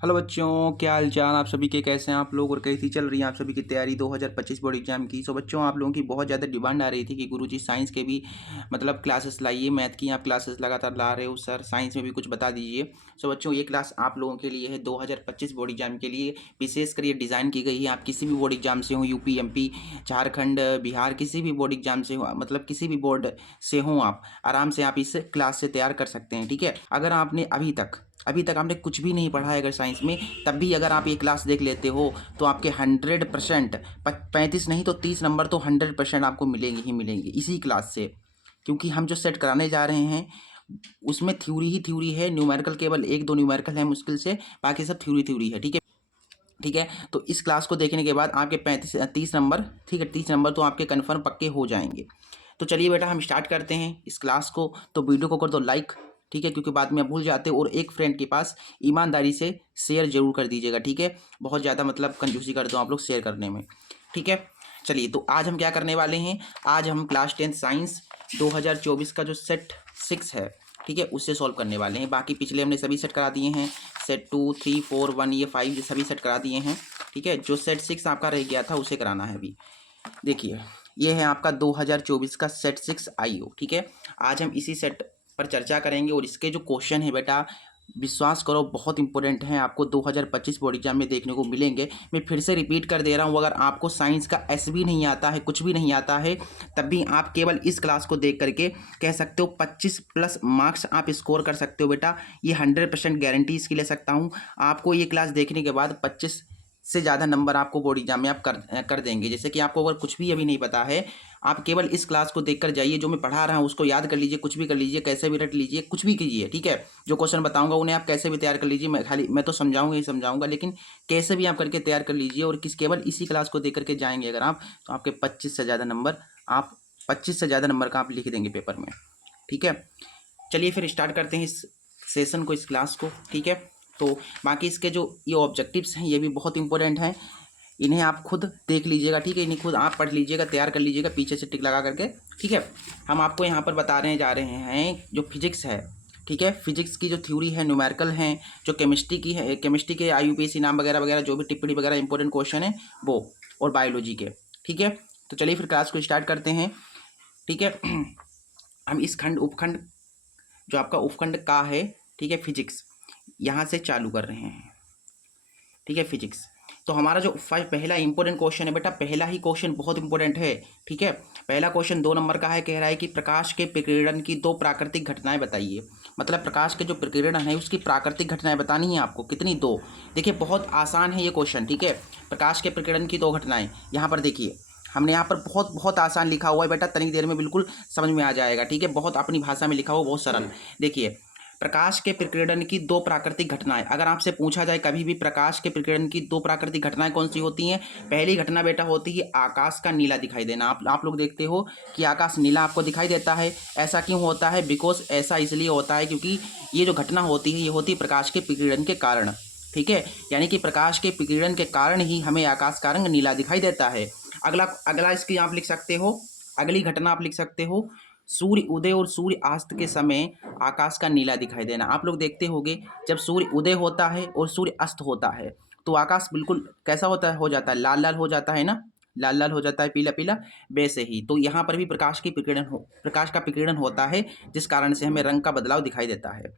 Hello बच्चों, क्या हाल चाल आप सभी के, कैसे हैं आप लोग और कैसी चल रही है आप सभी की तैयारी 2025 बोर्ड एग्जाम की। सो बच्चों, आप लोगों की बहुत ज़्यादा डिमांड आ रही थी कि गुरुजी साइंस के भी मतलब क्लासेस लाइए। मैथ की आप क्लासेस लगातार ला रहे हो सर, साइंस में भी कुछ बता दीजिए। सो बच्चों, ये क्लास आप लोगों के लिए है 2025 बोर्ड एग्जाम के लिए विशेषकर ये डिज़ाइन की गई है। आप किसी भी बोर्ड एग्जाम से हो, यूपी एमपी झारखंड बिहार, किसी भी बोर्ड एग्जाम से हो, मतलब किसी भी बोर्ड से हो, आप आराम से आप इस क्लास से तैयार कर सकते हैं। ठीक है, अगर आपने अभी तक आपने कुछ भी नहीं पढ़ा है अगर साइंस में, तब भी अगर आप ये क्लास देख लेते हो तो आपके 100% 35 नहीं तो 30 नंबर तो 100% आपको मिलेंगे ही मिलेंगे इसी क्लास से। क्योंकि हम जो सेट कराने जा रहे हैं उसमें थ्योरी ही थ्योरी है, न्यूमेरिकल केवल एक दो न्यूमेरिकल है मुश्किल से, बाकी सब थ्योरी है। ठीक है, ठीक है। तो इस क्लास को देखने के बाद आपके 30 नंबर, ठीक है, 30 नंबर तो आपके कन्फर्म पक्के हो जाएंगे। तो चलिए बेटा, हम स्टार्ट करते हैं इस क्लास को। तो वीडियो को कर दो लाइक, ठीक है, क्योंकि बाद में आप भूल जाते हो, और एक फ्रेंड के पास ईमानदारी से शेयर जरूर कर दीजिएगा। ठीक है, बहुत ज़्यादा मतलब कंजूसी कर दो आप लोग शेयर करने में। ठीक है, चलिए तो आज हम क्या करने वाले हैं, आज हम क्लास 10 साइंस 2024 का जो सेट 6 है, ठीक है, उससे सॉल्व करने वाले हैं। बाकी पिछले हमने सभी सेट करा दिए हैं, सेट 2 3 4 1 ये 5 ये सभी सेट करा दिए हैं। ठीक है, जो सेट 6 आपका रह गया था उसे कराना है अभी। देखिए, ये है आपका 2024 का सेट 6 आईओ। ठीक है, आज हम इसी सेट पर चर्चा करेंगे और इसके जो क्वेश्चन है बेटा, विश्वास करो बहुत इंपॉर्टेंट हैं, आपको 2025 बोर्ड एग्जाम में देखने को मिलेंगे। मैं फिर से रिपीट कर दे रहा हूँ, अगर आपको साइंस का एस भी नहीं आता है, कुछ भी नहीं आता है, तब भी आप केवल इस क्लास को देख करके कह सकते हो 25 प्लस मार्क्स आप स्कोर कर सकते हो बेटा। ये 100% गारंटी इसकी ले सकता हूँ। आपको ये क्लास देखने के बाद 25 से ज़्यादा नंबर आपको बोर्ड एग्जाम में आप कर देंगे। जैसे कि आपको अगर कुछ भी अभी नहीं पता है, आप केवल इस क्लास को देखकर जाइए, जो मैं पढ़ा रहा हूँ उसको याद कर लीजिए, कुछ भी कर लीजिए, कैसे भी रट लीजिए, कुछ भी कीजिए। ठीक है, जो क्वेश्चन बताऊंगा उन्हें आप कैसे भी तैयार कर लीजिए, मैं तो समझाऊंगा ही समझाऊंगा, लेकिन कैसे भी आप करके तैयार कर लीजिए। और केवल इसी क्लास को देख करके जाएंगे अगर आप, तो आपके 25 से ज़्यादा नंबर, आप 25 से ज़्यादा नंबर का आप लिख देंगे पेपर में। ठीक है, चलिए फिर स्टार्ट करते हैं इस सेशन को, इस क्लास को। ठीक है, तो बाकी इसके जो ये ऑब्जेक्टिव्स हैं ये भी बहुत इंपॉर्टेंट हैं, इन्हें आप खुद देख लीजिएगा। ठीक है, इन्हें खुद आप पढ़ लीजिएगा, तैयार कर लीजिएगा पीछे से टिक लगा करके। ठीक है, हम आपको यहाँ पर जा रहे हैं जो फिजिक्स है। ठीक है, फिजिक्स की जो थ्योरी है, न्यूमेरिकल हैं, जो केमिस्ट्री की है, केमिस्ट्री के IUPAC नाम वगैरह वगैरह जो भी टिप्पणी वगैरह इंपॉर्टेंट क्वेश्चन है वो, और बायोलॉजी के। ठीक है, तो चलिए फिर क्लास को स्टार्ट करते हैं। ठीक है, हम इस खंड उपखंड जो आपका उपखंड का है, ठीक है, फिजिक्स, यहाँ से चालू कर रहे हैं। ठीक है, फिजिक्स, तो हमारा जो पहला इंपॉर्टेंट क्वेश्चन है बेटा, पहला ही क्वेश्चन बहुत इंपॉर्टेंट है। ठीक है, पहला क्वेश्चन 2 नंबर का है, कह रहा है कि प्रकाश के प्रकीर्णन की 2 प्राकृतिक घटनाएं बताइए। मतलब प्रकाश के जो प्रकीर्णन है उसकी प्राकृतिक घटनाएं बतानी है आपको, कितनी? 2। देखिए बहुत आसान है ये क्वेश्चन। ठीक है, प्रकाश के प्रकीर्णन की 2 घटनाएं, यहाँ पर देखिए हमने यहाँ पर बहुत बहुत आसान लिखा हुआ है बेटा, तनी देर में बिल्कुल समझ में आ जाएगा। ठीक है, बहुत अपनी भाषा में लिखा हुआ, बहुत सरल। देखिए, प्रकाश के प्रकीर्णन की 2 प्राकृतिक घटनाएं, अगर आपसे पूछा जाए कभी भी प्रकाश के प्रकीर्णन की 2 प्राकृतिक घटनाएं कौन सी होती हैं, पहली घटना बेटा होती है आकाश का नीला दिखाई देना। आप लोग देखते हो कि आकाश नीला आपको दिखाई देता है, ऐसा क्यों होता है? बिकॉज ऐसा इसलिए होता है क्योंकि ये जो घटना होती है ये होती है प्रकाश के प्रकीर्णन के कारण। ठीक है, यानी कि प्रकाश के प्रकीर्णन के कारण ही हमें आकाश का रंग नीला दिखाई देता है। अगला अगला इसकी आप लिख सकते हो, अगली घटना आप लिख सकते हो, सूर्य उदय और सूर्य अस्त के समय आकाश का नीला दिखाई देना। आप लोग देखते होंगे जब सूर्य उदय होता है और सूर्य अस्त होता है तो आकाश बिल्कुल कैसा होता है, हो जाता है लाल लाल हो जाता है ना, लाल लाल हो जाता है, पीला पीला। वैसे ही तो यहाँ पर भी प्रकाश का विकिरण होता है, जिस कारण से हमें रंग का बदलाव दिखाई देता है।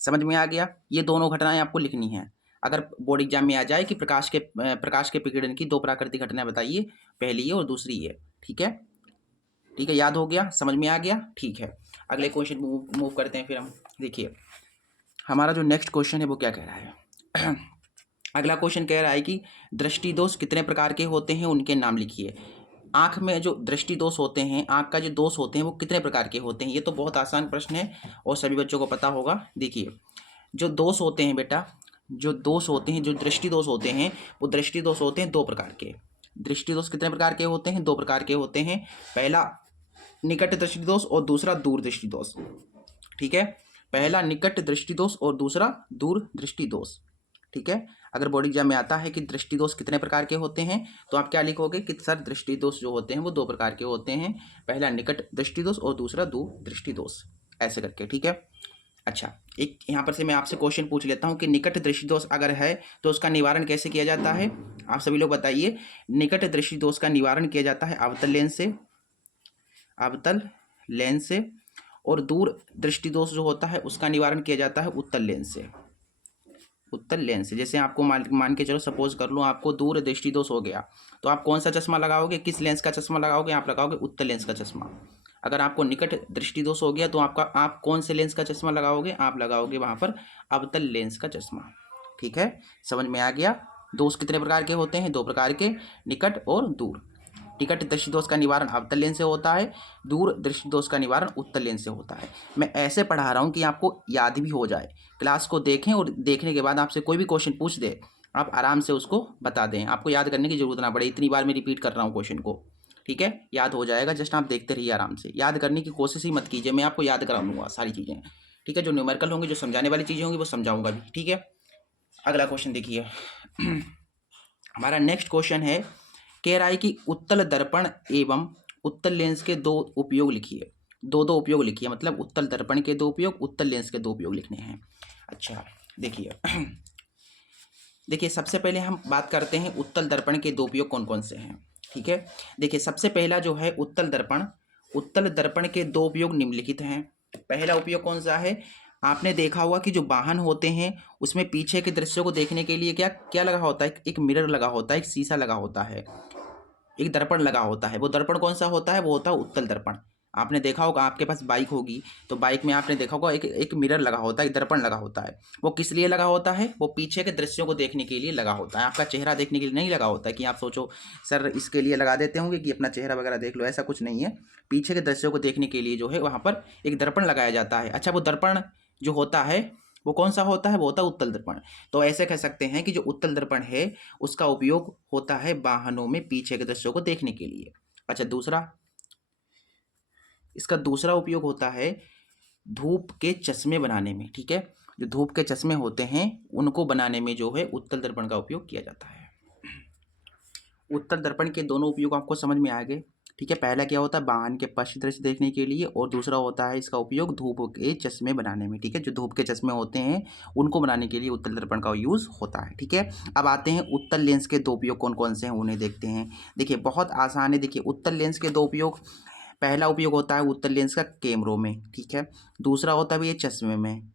समझ में आ गया? ये दोनों घटनाएं आपको लिखनी है अगर बोर्ड एग्जाम में आ जाए कि प्रकाश के विकिरण की 2 प्राकृतिक घटनाएं बताइए, पहली है और दूसरी है। ठीक है, ठीक है, याद हो गया, समझ में आ गया? ठीक है, अगले क्वेश्चन मूव करते हैं फिर हम। देखिए हमारा जो नेक्स्ट क्वेश्चन है वो क्या कह रहा है अगला क्वेश्चन कह रहा है कि दृष्टि दोष कितने प्रकार के होते हैं, उनके नाम लिखिए। आँख में जो दृष्टि दोष होते हैं, आँख का जो दोष होते हैं वो कितने प्रकार के होते हैं? ये तो बहुत आसान प्रश्न है और सभी बच्चों को पता होगा। देखिए, जो दोष होते हैं बेटा, जो दोष होते हैं, जो दृष्टि दोष होते हैं, वो दृष्टि दोष होते हैं 2 प्रकार के। दृष्टि दोष कितने प्रकार के होते हैं? 2 प्रकार के होते हैं। पहला निकट दृष्टि दोष और दूसरा दूर दृष्टि दोष। ठीक है, पहला निकट दृष्टि दोष और दूसरा दूर दृष्टि दोष। ठीक है, अगर बोर्ड एग्जाम में आता है कि दृष्टि दोष कितने प्रकार के होते हैं तो आप क्या लिखोगे कि सर दृष्टि दोष जो होते हैं वो 2 प्रकार के होते हैं, पहला निकट दृष्टि दोष और दूसरा दूर दृष्टि दोष, ऐसे करके। ठीक है, अच्छा, एक यहाँ पर से मैं आपसे क्वेश्चन पूछ लेता हूँ कि निकट दृष्टि दोष अगर है तो उसका निवारण कैसे किया जाता है? आप सभी लोग बताइए। निकट दृष्टि दोष का निवारण किया जाता है अवतल लेंस से, अवतल लेंस से, और दूर दृष्टि दोष जो होता है उसका निवारण किया जाता है उत्तल लेंस से, उत्तल लेंस से। जैसे आपको मान के चलो, सपोज कर लो आपको दूर दृष्टि दोष हो गया, तो आप कौन सा चश्मा लगाओगे? किस लेंस का चश्मा लगाओगे? आप लगाओगे उत्तल लेंस का चश्मा। अगर आपको निकट दृष्टि दोष हो गया तो आप कौन से लेंस का चश्मा लगाओगे? आप लगाओगे वहां पर अवतल लेंस का चश्मा। ठीक है, समझ में आ गया? दोष कितने प्रकार के होते हैं? 2 प्रकार के, निकट और दूर। निकट दृष्टि दोष का निवारण अवतल लेंस से होता है, दूर दृष्टि दोष का निवारण उत्तल लेंस से होता है। मैं ऐसे पढ़ा रहा हूँ कि आपको याद भी हो जाए। क्लास को देखें और देखने के बाद आपसे कोई भी क्वेश्चन पूछ दे, आप आराम से उसको बता दें, आपको याद करने की जरूरत ना पड़े। इतनी बार मैं रिपीट कर रहा हूँ क्वेश्चन को, ठीक है? याद हो जाएगा, जस्ट आप देखते रहिए आराम से। याद करने की कोशिश ही मत कीजिए, मैं आपको याद करा दूंगा सारी चीज़ें, ठीक है? जो न्यूमेरिकल होंगे, जो समझाने वाली चीज़ें होंगी वो समझाऊंगा भी, ठीक है? अगला क्वेश्चन देखिए। हमारा नेक्स्ट क्वेश्चन है, कह रहा है कि उत्तल दर्पण एवं उत्तल लेंस के 2 उपयोग लिखिए। 2 उपयोग लिखिए, मतलब उत्तल दर्पण के 2 उपयोग, उत्तल लेंस के 2 उपयोग लिखने हैं। अच्छा, देखिए देखिए, सबसे पहले हम बात करते हैं उत्तल दर्पण के 2 उपयोग कौन कौन से हैं, ठीक है? देखिए, सबसे पहला जो है उत्तल दर्पण, उत्तल दर्पण के 2 उपयोग निम्नलिखित हैं। पहला उपयोग कौन सा है? आपने देखा होगा कि जो वाहन होते हैं उसमें पीछे के दृश्यों को देखने के लिए क्या क्या लगा होता है? एक मिरर लगा होता है, एक शीशा लगा होता है, एक दर्पण लगा होता है। वो दर्पण कौन सा होता है? वो होता है उत्तल दर्पण। आपने देखा होगा, आपके पास बाइक होगी तो बाइक में आपने देखा होगा एक मिरर लगा होता है, एक दर्पण लगा होता है। वो किस लिए लगा होता है? वो पीछे के दृश्यों को देखने के लिए लगा होता है, आपका चेहरा देखने के लिए नहीं लगा होता है कि आप सोचो सर इसके लिए लगा देते होंगे कि अपना चेहरा वगैरह देख लो, ऐसा कुछ नहीं है। पीछे के दृश्यों को देखने के लिए जो है वहाँ पर एक दर्पण लगाया जाता है। अच्छा, वो दर्पण जो होता है वो कौन सा होता है? वो होता है उत्तल दर्पण। तो ऐसे कह सकते हैं कि जो उत्तल दर्पण है उसका उपयोग होता है वाहनों में पीछे के दृश्यों को देखने के लिए। अच्छा, दूसरा, इसका दूसरा उपयोग होता है धूप के चश्मे बनाने में, ठीक है? जो धूप के चश्मे होते हैं उनको बनाने में जो है उत्तल दर्पण का उपयोग किया जाता है। उत्तल दर्पण के दोनों उपयोग आपको समझ में आ गए, ठीक है? पहला क्या होता है? वाहन के पश्चिम दृश्य देखने के लिए, और दूसरा होता है इसका उपयोग धूप के चश्मे बनाने में, ठीक है? जो धूप के चश्मे होते हैं उनको बनाने के लिए उत्तल दर्पण का यूज़ होता है, ठीक है? अब आते हैं उत्तल लेंस के 2 उपयोग कौन कौन से हैं, उन्हें देखते हैं। देखिए, बहुत आसान है। देखिए, उत्तल लेंस के 2 उपयोग, पहला उपयोग होता है उत्तल लेंस का कैमरों में, ठीक है? दूसरा होता है भैया चश्मे में।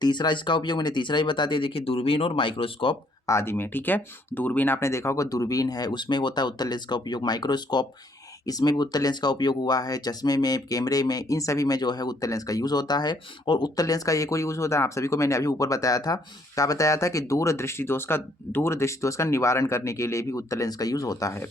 तीसरा इसका उपयोग मैंने तीसरा ही बता दिया, देखिए दूरबीन और माइक्रोस्कोप आदि में, ठीक है? दूरबीन आपने देखा होगा, दूरबीन है उसमें होता है उत्तल लेंस का उपयोग। माइक्रोस्कोप, इसमें भी उत्तल लेंस का उपयोग हुआ है। चश्मे में, कैमरे में, इन सभी में जो है उत्तल लेंस का यूज़ होता है। और उत्तल लेंस का एक और यूज़ होता है, आप सभी को मैंने अभी ऊपर बताया था। क्या बताया था? कि दूर दृष्टि दोष का निवारण करने के लिए भी उत्तल लेंस का यूज़ होता है।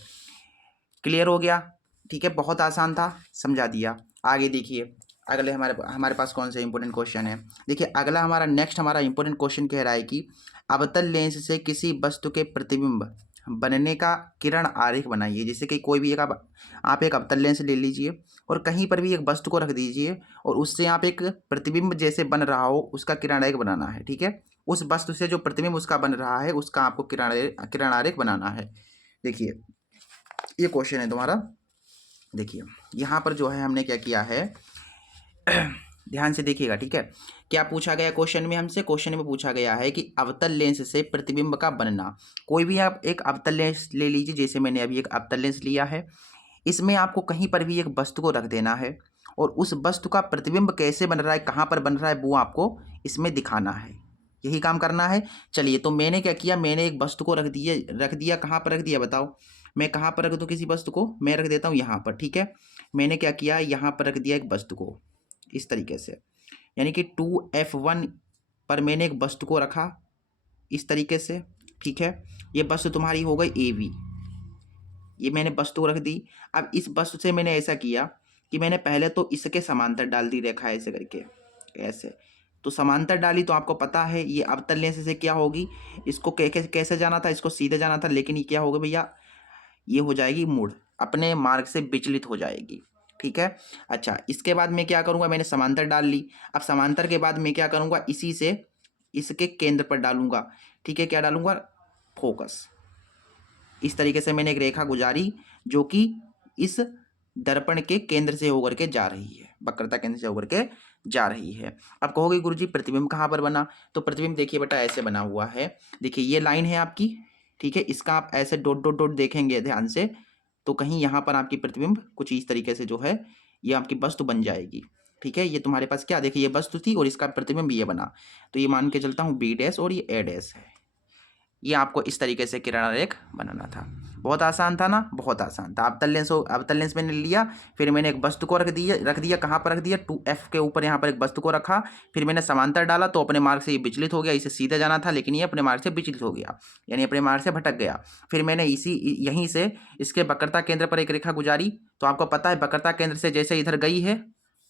क्लियर हो गया? ठीक है, बहुत आसान था, समझा दिया। आगे देखिए, अगले हमारे हमारे पास कौन सा इंपॉर्टेंट क्वेश्चन है। देखिए, अगला हमारा नेक्स्ट हमारा इंपॉर्टेंट क्वेश्चन कह रहा है कि अवतल लेंस से किसी वस्तु के प्रतिबिंब बनने का किरण आरेख बनाइए। जैसे कि कोई भी एक आप एक अवतल लेंस ले लीजिए और कहीं पर भी एक वस्तु को रख दीजिए और उससे आप एक प्रतिबिंब जैसे बन रहा हो उसका किरण आरेख बनाना है, ठीक है? उस वस्तु से जो प्रतिबिंब उसका बन रहा है उसका आपको किरण आरेख बनाना है। देखिए, ये क्वेश्चन है तुम्हारा। देखिए, यहाँ पर जो है हमने क्या किया है, ध्यान से देखिएगा, ठीक है? क्या पूछा गया क्वेश्चन में हमसे? क्वेश्चन में पूछा गया है कि अवतल लेंस से प्रतिबिंब का बनना। कोई भी आप एक अवतल लेंस ले लीजिए, जैसे मैंने अभी एक अवतल लेंस लिया है। इसमें आपको कहीं पर भी एक वस्तु को रख देना है और उस वस्तु का प्रतिबिंब कैसे बन रहा है, कहाँ पर बन रहा है, वो आपको इसमें दिखाना है। यही काम करना है। चलिए, तो मैंने क्या किया, मैंने एक वस्तु को रख दिया। कहाँ पर रख दिया बताओ? मैं कहाँ पर रख दूँ किसी वस्तु को? मैं रख देता हूँ यहाँ पर, ठीक है? मैंने क्या किया, यहाँ पर रख दिया एक वस्तु को इस तरीके से, यानी कि 2F1 पर मैंने एक वस्तु को रखा इस तरीके से, ठीक है? ये वस्तु तुम्हारी हो गई AB, ये मैंने वस्तु रख दी। अब इस वस्तु से मैंने ऐसा किया कि मैंने पहले तो इसके समांतर डाल दी रेखा, ऐसे करके, ऐसे। तो समांतर डाली तो आपको पता है ये अवतल लेंस से क्या होगी, इसको कैसे जाना था, इसको सीधे जाना था, लेकिन ये क्या होगा भैया, ये हो जाएगी मुड़, अपने मार्ग से विचलित हो जाएगी, ठीक है? अच्छा, इसके बाद मैं क्या करूँगा, मैंने समांतर डाल ली। अब समांतर के बाद मैं क्या करूँगा, इसी से इसके केंद्र पर डालूंगा, ठीक है? क्या डालूंगा? फोकस। इस तरीके से मैंने एक रेखा गुजारी जो कि इस दर्पण के केंद्र से होकर के जा रही है। वक्रता केंद्र से होकर के जा रही है। अब कहोगे गुरुजी प्रतिबिंब कहाँ पर बना, तो प्रतिबिंब देखिए बेटा ऐसे बना हुआ है। देखिए ये लाइन है आपकी, ठीक है, इसका आप ऐसे डॉट डॉट डॉट देखेंगे ध्यान से, तो कहीं यहाँ पर आपकी प्रतिबिंब कुछ इस तरीके से जो है ये आपकी वस्तु बन जाएगी। ठीक है, ये तुम्हारे पास क्या, देखिए ये वस्तु थी और इसका प्रतिबिंब ये बना, तो ये मान के चलता हूँ बी डैश और ये ए डैश है। ये आपको इस तरीके से किरण रेख बनाना था। बहुत आसान था ना, बहुत आसान था। अवतल लेंस मैंने लिया, फिर मैंने एक वस्तु को रख दिया कहाँ पर रख दिया, 2F के ऊपर यहाँ पर एक वस्तु को रखा, फिर मैंने समांतर डाला तो अपने मार्ग से ये विचलित हो गया, इसे सीधे जाना था लेकिन ये अपने मार्ग से विचलित हो गया, यानी अपने मार्ग से भटक गया। फिर मैंने यहीं से इसके वक्रता केंद्र पर एक रेखा गुजारी, तो आपको पता है वक्रता केंद्र से जैसे इधर गई है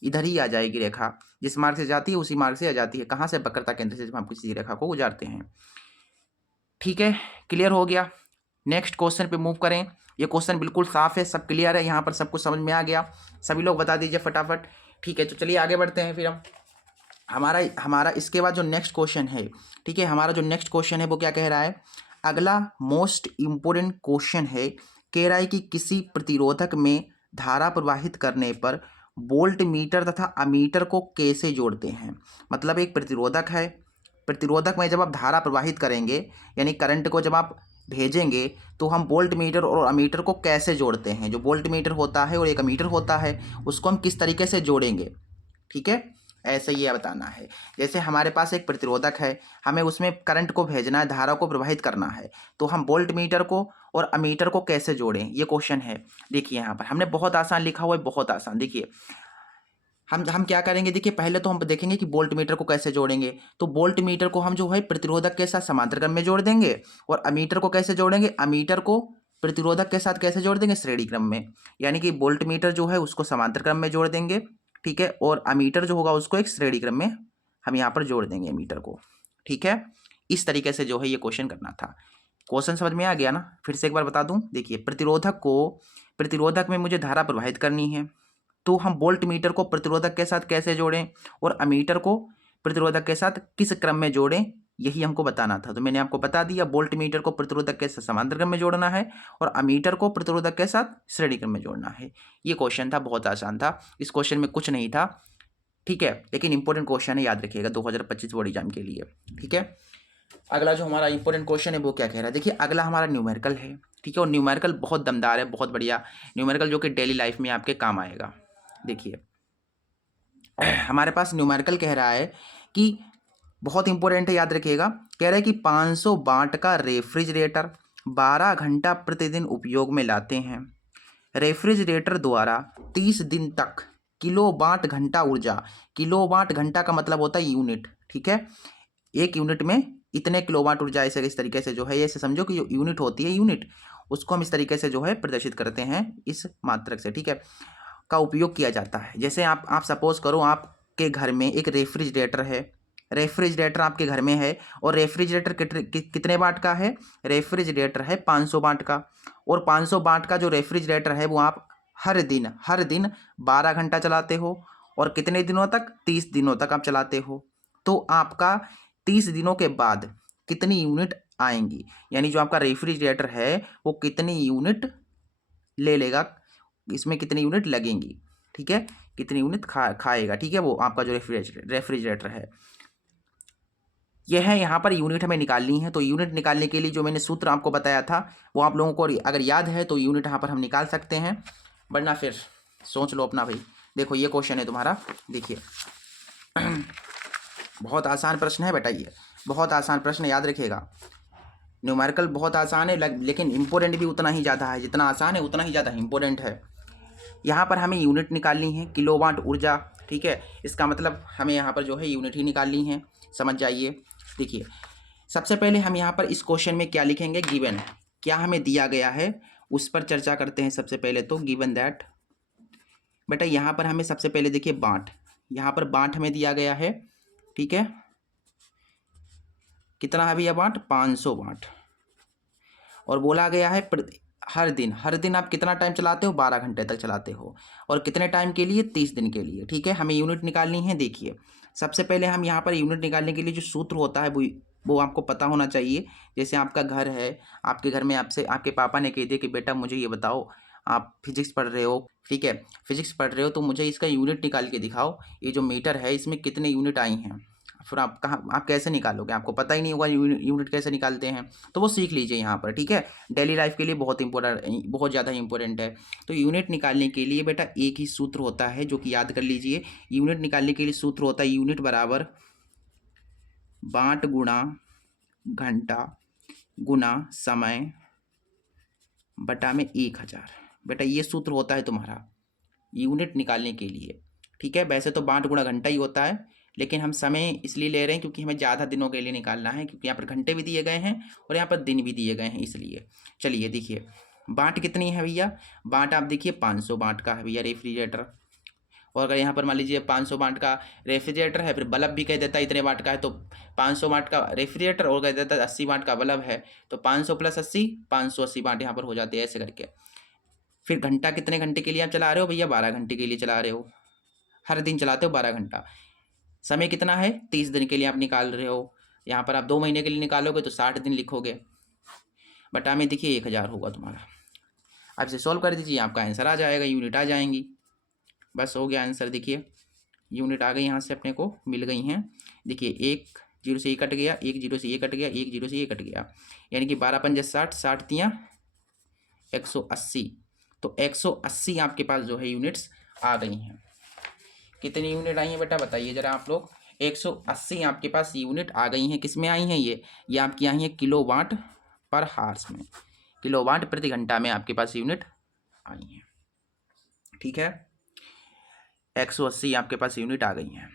इधर ही आ जाएगी रेखा, जिस मार्ग से जाती है उसी मार्ग से आ जाती है। कहाँ से, वक्रता केंद्र से, जब हम किसी रेखा को गुजारते हैं। ठीक है, क्लियर हो गया। नेक्स्ट क्वेश्चन पे मूव करें। ये क्वेश्चन बिल्कुल साफ है, सब क्लियर है, यहाँ पर सब कुछ समझ में आ गया। सभी लोग बता दीजिए फटाफट। ठीक है, तो चलिए आगे बढ़ते हैं फिर हम। हमारा इसके बाद जो नेक्स्ट क्वेश्चन है, ठीक है, हमारा जो नेक्स्ट क्वेश्चन है वो क्या कह रहा है, अगला मोस्ट इम्पोर्टेंट क्वेश्चन है, कह रहा है कि किसी प्रतिरोधक में धारा प्रवाहित करने पर वोल्ट मीटर तथा अमीटर को कैसे जोड़ते हैं। मतलब एक प्रतिरोधक है, प्रतिरोधक में जब आप धारा प्रवाहित करेंगे यानी करंट को जब आप भेजेंगे तो हम वोल्ट मीटर और अमीटर को कैसे जोड़ते हैं। जो वोल्ट मीटर होता है और एक अमीटर होता है उसको हम किस तरीके से जोड़ेंगे। ठीक है, ऐसे ये बताना है। जैसे हमारे पास एक प्रतिरोधक है, हमें उसमें करंट को भेजना है, धारा को प्रवाहित करना है, तो हम वोल्ट मीटर को और अमीटर को कैसे जोड़ें, ये क्वेश्चन है। देखिए यहाँ पर हमने बहुत आसान लिखा हुआ है, बहुत आसान। देखिए हम क्या करेंगे, देखिए पहले तो हम देखेंगे कि वोल्ट मीटर को कैसे जोड़ेंगे। तो वोल्ट मीटर को हम जो है प्रतिरोधक के साथ समांतर क्रम में जोड़ देंगे, और अमीटर को कैसे जोड़ेंगे, अमीटर को प्रतिरोधक के साथ कैसे जोड़ देंगे, श्रेणी क्रम में। यानी कि वोल्ट मीटर जो है उसको समांतर क्रम में जोड़ देंगे, ठीक है, और अमीटर जो होगा उसको एक श्रेणी क्रम में हम यहाँ पर जोड़ देंगे मीटर को। ठीक है, इस तरीके से जो है ये क्वेश्चन करना था। क्वेश्चन समझ में आ गया ना, फिर से एक बार बता दूं। देखिए प्रतिरोधक में मुझे धारा प्रवाहित करनी है, तो हम वोल्ट मीटर को प्रतिरोधक के साथ कैसे जोड़ें और अमीटर को प्रतिरोधक के साथ किस क्रम में जोड़ें, यही हमको बताना था। तो मैंने आपको बता दिया, वोल्ट मीटर को प्रतिरोधक के साथ समांतर क्रम में जोड़ना है और अमीटर को प्रतिरोधक के साथ श्रेणी क्रम में जोड़ना है। ये क्वेश्चन था, बहुत आसान था, इस क्वेश्चन में कुछ नहीं था। ठीक है, लेकिन इंपॉर्टेंट क्वेश्चन है, याद रखिएगा 2025 बोर्ड एग्जाम के लिए। ठीक है, अगला जो हमारा इंपॉर्टेंट क्वेश्चन है वो क्या कह रहा है। देखिए अगला हमारा न्यूमेरिकल है, ठीक है, और न्यूमेरिकल बहुत दमदार है, बहुत बढ़िया न्यूमेरिकल, जो कि डेली लाइफ में आपके काम आएगा। देखिए हमारे पास न्यूमेरिकल कह रहा है कि बहुत इंपॉर्टेंट है, याद रखिएगा। कह रहा है कि 500 वाट का रेफ्रिजरेटर 12 घंटा प्रतिदिन उपयोग में लाते हैं। रेफ्रिजरेटर द्वारा 30 दिन तक किलोवाट घंटा ऊर्जा, किलोवाट घंटा का मतलब होता है यूनिट, ठीक है, एक यूनिट में इतने किलोवाट ऊर्जा, ऐसे इस तरीके से जो है, ऐसे समझो कि जो यूनिट होती है, यूनिट, उसको हम इस तरीके से जो है प्रदर्शित करते हैं इस मात्रक से, ठीक है, का उपयोग किया जाता है। जैसे आप सपोज करो आपके घर में एक रेफ्रिजरेटर है, रेफ्रिजरेटर आपके घर में है, और रेफ्रिजरेटर कितने वाट का है, रेफ्रिजरेटर है 500 वाट का, और 500 वाट का जो रेफ्रिजरेटर है वो आप हर दिन 12 घंटा चलाते हो, और कितने दिनों तक, 30 दिनों तक आप चलाते हो। तो आपका 30 दिनों के बाद कितनी यूनिट आएंगी, यानी जो आपका रेफ्रिजरेटर है वो कितनी यूनिट ले लेगा, इसमें कितनी यूनिट लगेंगी, ठीक है, कितनी यूनिट खाएगा, ठीक है, वो आपका जो रेफ्रिजरेटर है। यह है, यहाँ पर यूनिट हमें निकालनी है। तो यूनिट निकालने के लिए जो मैंने सूत्र आपको बताया था वो आप लोगों को अगर याद है तो यूनिट यहाँ पर हम निकाल सकते हैं, वरना फिर सोच लो अपना भाई। देखो ये क्वेश्चन है तुम्हारा, देखिए बहुत आसान प्रश्न है बेटा, ये बहुत आसान प्रश्न, याद रखिएगा। न्यूमेरिकल बहुत आसान है लेकिन इम्पोर्टेंट भी उतना ही ज़्यादा है, जितना आसान है उतना ही ज़्यादा इम्पोर्टेंट है। यहाँ पर हमें यूनिट निकालनी है, किलोवाट ऊर्जा, ठीक है, इसका मतलब हमें यहाँ पर जो है यूनिट ही निकालनी है, समझ जाइए। देखिए सबसे पहले हम यहाँ पर इस क्वेश्चन में क्या लिखेंगे, गिवन क्या हमें दिया गया है उस पर चर्चा करते हैं। सबसे पहले तो गिवन दैट, बेटा यहाँ पर हमें सबसे पहले देखिए वाट, यहाँ पर वाट हमें दिया गया है, ठीक है, कितना है भैया वाट, 500 वाट, और बोला गया है हर दिन आप कितना टाइम चलाते हो, 12 घंटे तक चलाते हो, और कितने टाइम के लिए, 30 दिन के लिए, ठीक है। हमें यूनिट निकालनी है। देखिए सबसे पहले हम यहाँ पर यूनिट निकालने के लिए जो सूत्र होता है वो आपको पता होना चाहिए। जैसे आपका घर है, आपके घर में आपसे आपके पापा ने कह दिया कि बेटा मुझे ये बताओ आप फिजिक्स पढ़ रहे हो, ठीक है, फिजिक्स पढ़ रहे हो, तो मुझे इसका यूनिट निकाल के दिखाओ, ये जो मीटर है इसमें कितने यूनिट आई हैं। फिर आप कैसे निकालोगे, आपको पता ही नहीं होगा यूनिट कैसे निकालते हैं, तो वो सीख लीजिए यहाँ पर, ठीक है। डेली लाइफ के लिए बहुत इंपॉर्टेंट, बहुत ज़्यादा इंपॉर्टेंट है। तो यूनिट निकालने के लिए बेटा एक ही सूत्र होता है, जो कि याद कर लीजिए। यूनिट निकालने के लिए सूत्र होता है यूनिट बराबर बांट गुणा घंटा गुणा समय बटा में 1000। बेटा ये सूत्र होता है तुम्हारा यूनिट निकालने के लिए, ठीक है। वैसे तो बांट गुणा घंटा ही होता है, लेकिन हम समय इसलिए ले रहे हैं क्योंकि हमें ज़्यादा दिनों के लिए निकालना है, क्योंकि यहाँ पर घंटे भी दिए गए हैं और यहाँ पर दिन भी दिए गए हैं, इसलिए। चलिए देखिए बांट कितनी है भैया, बांट आप देखिए 500 बांट का है भैया रेफ्रिजरेटर। और अगर यहाँ पर मान लीजिए 500 वाट का रेफ्रिजरेटर है, फिर बल्ब भी कह देता है इतने वाट का है, तो 500 वाट का रेफ्रिजरेटर और कह देता है 80 वाट का बल्ब है, तो 500 + 80 580 वाट यहाँ पर हो जाते हैं, ऐसे करके। फिर घंटा कितने घंटे के लिए आप चला रहे हो भैया, 12 घंटे के लिए चला रहे हो, हर दिन चलाते हो 12 घंटा। समय कितना है, 30 दिन के लिए आप निकाल रहे हो। यहाँ पर आप 2 महीने के लिए निकालोगे तो 60 दिन लिखोगे, बटा में देखिए 1000 होगा तुम्हारा। अब इसे सॉल्व कर दीजिए, आपका आंसर आ जाएगा, यूनिट आ जाएंगी, बस हो गया आंसर। देखिए यूनिट आ गई, यहाँ से अपने को मिल गई हैं। देखिए 1 0 से ये कट गया, 1 0 से ये कट गया, 1 0 से ये कट गया, यानी कि 12 पंजे 60, 60 तियाँ 180। तो 180 आपके पास जो है यूनिट्स आ गई हैं। कितनी यूनिट आई हैं बेटा बताइए ज़रा आप लोग। 180 आपके पास यूनिट आ गई हैं। किस में आई हैं ये आपकी आई हैं किलोवाट पर हार्स में, किलोवाट प्रति घंटा में आपके पास यूनिट आई हैं, ठीक है। 180 आपके पास यूनिट आ गई हैं।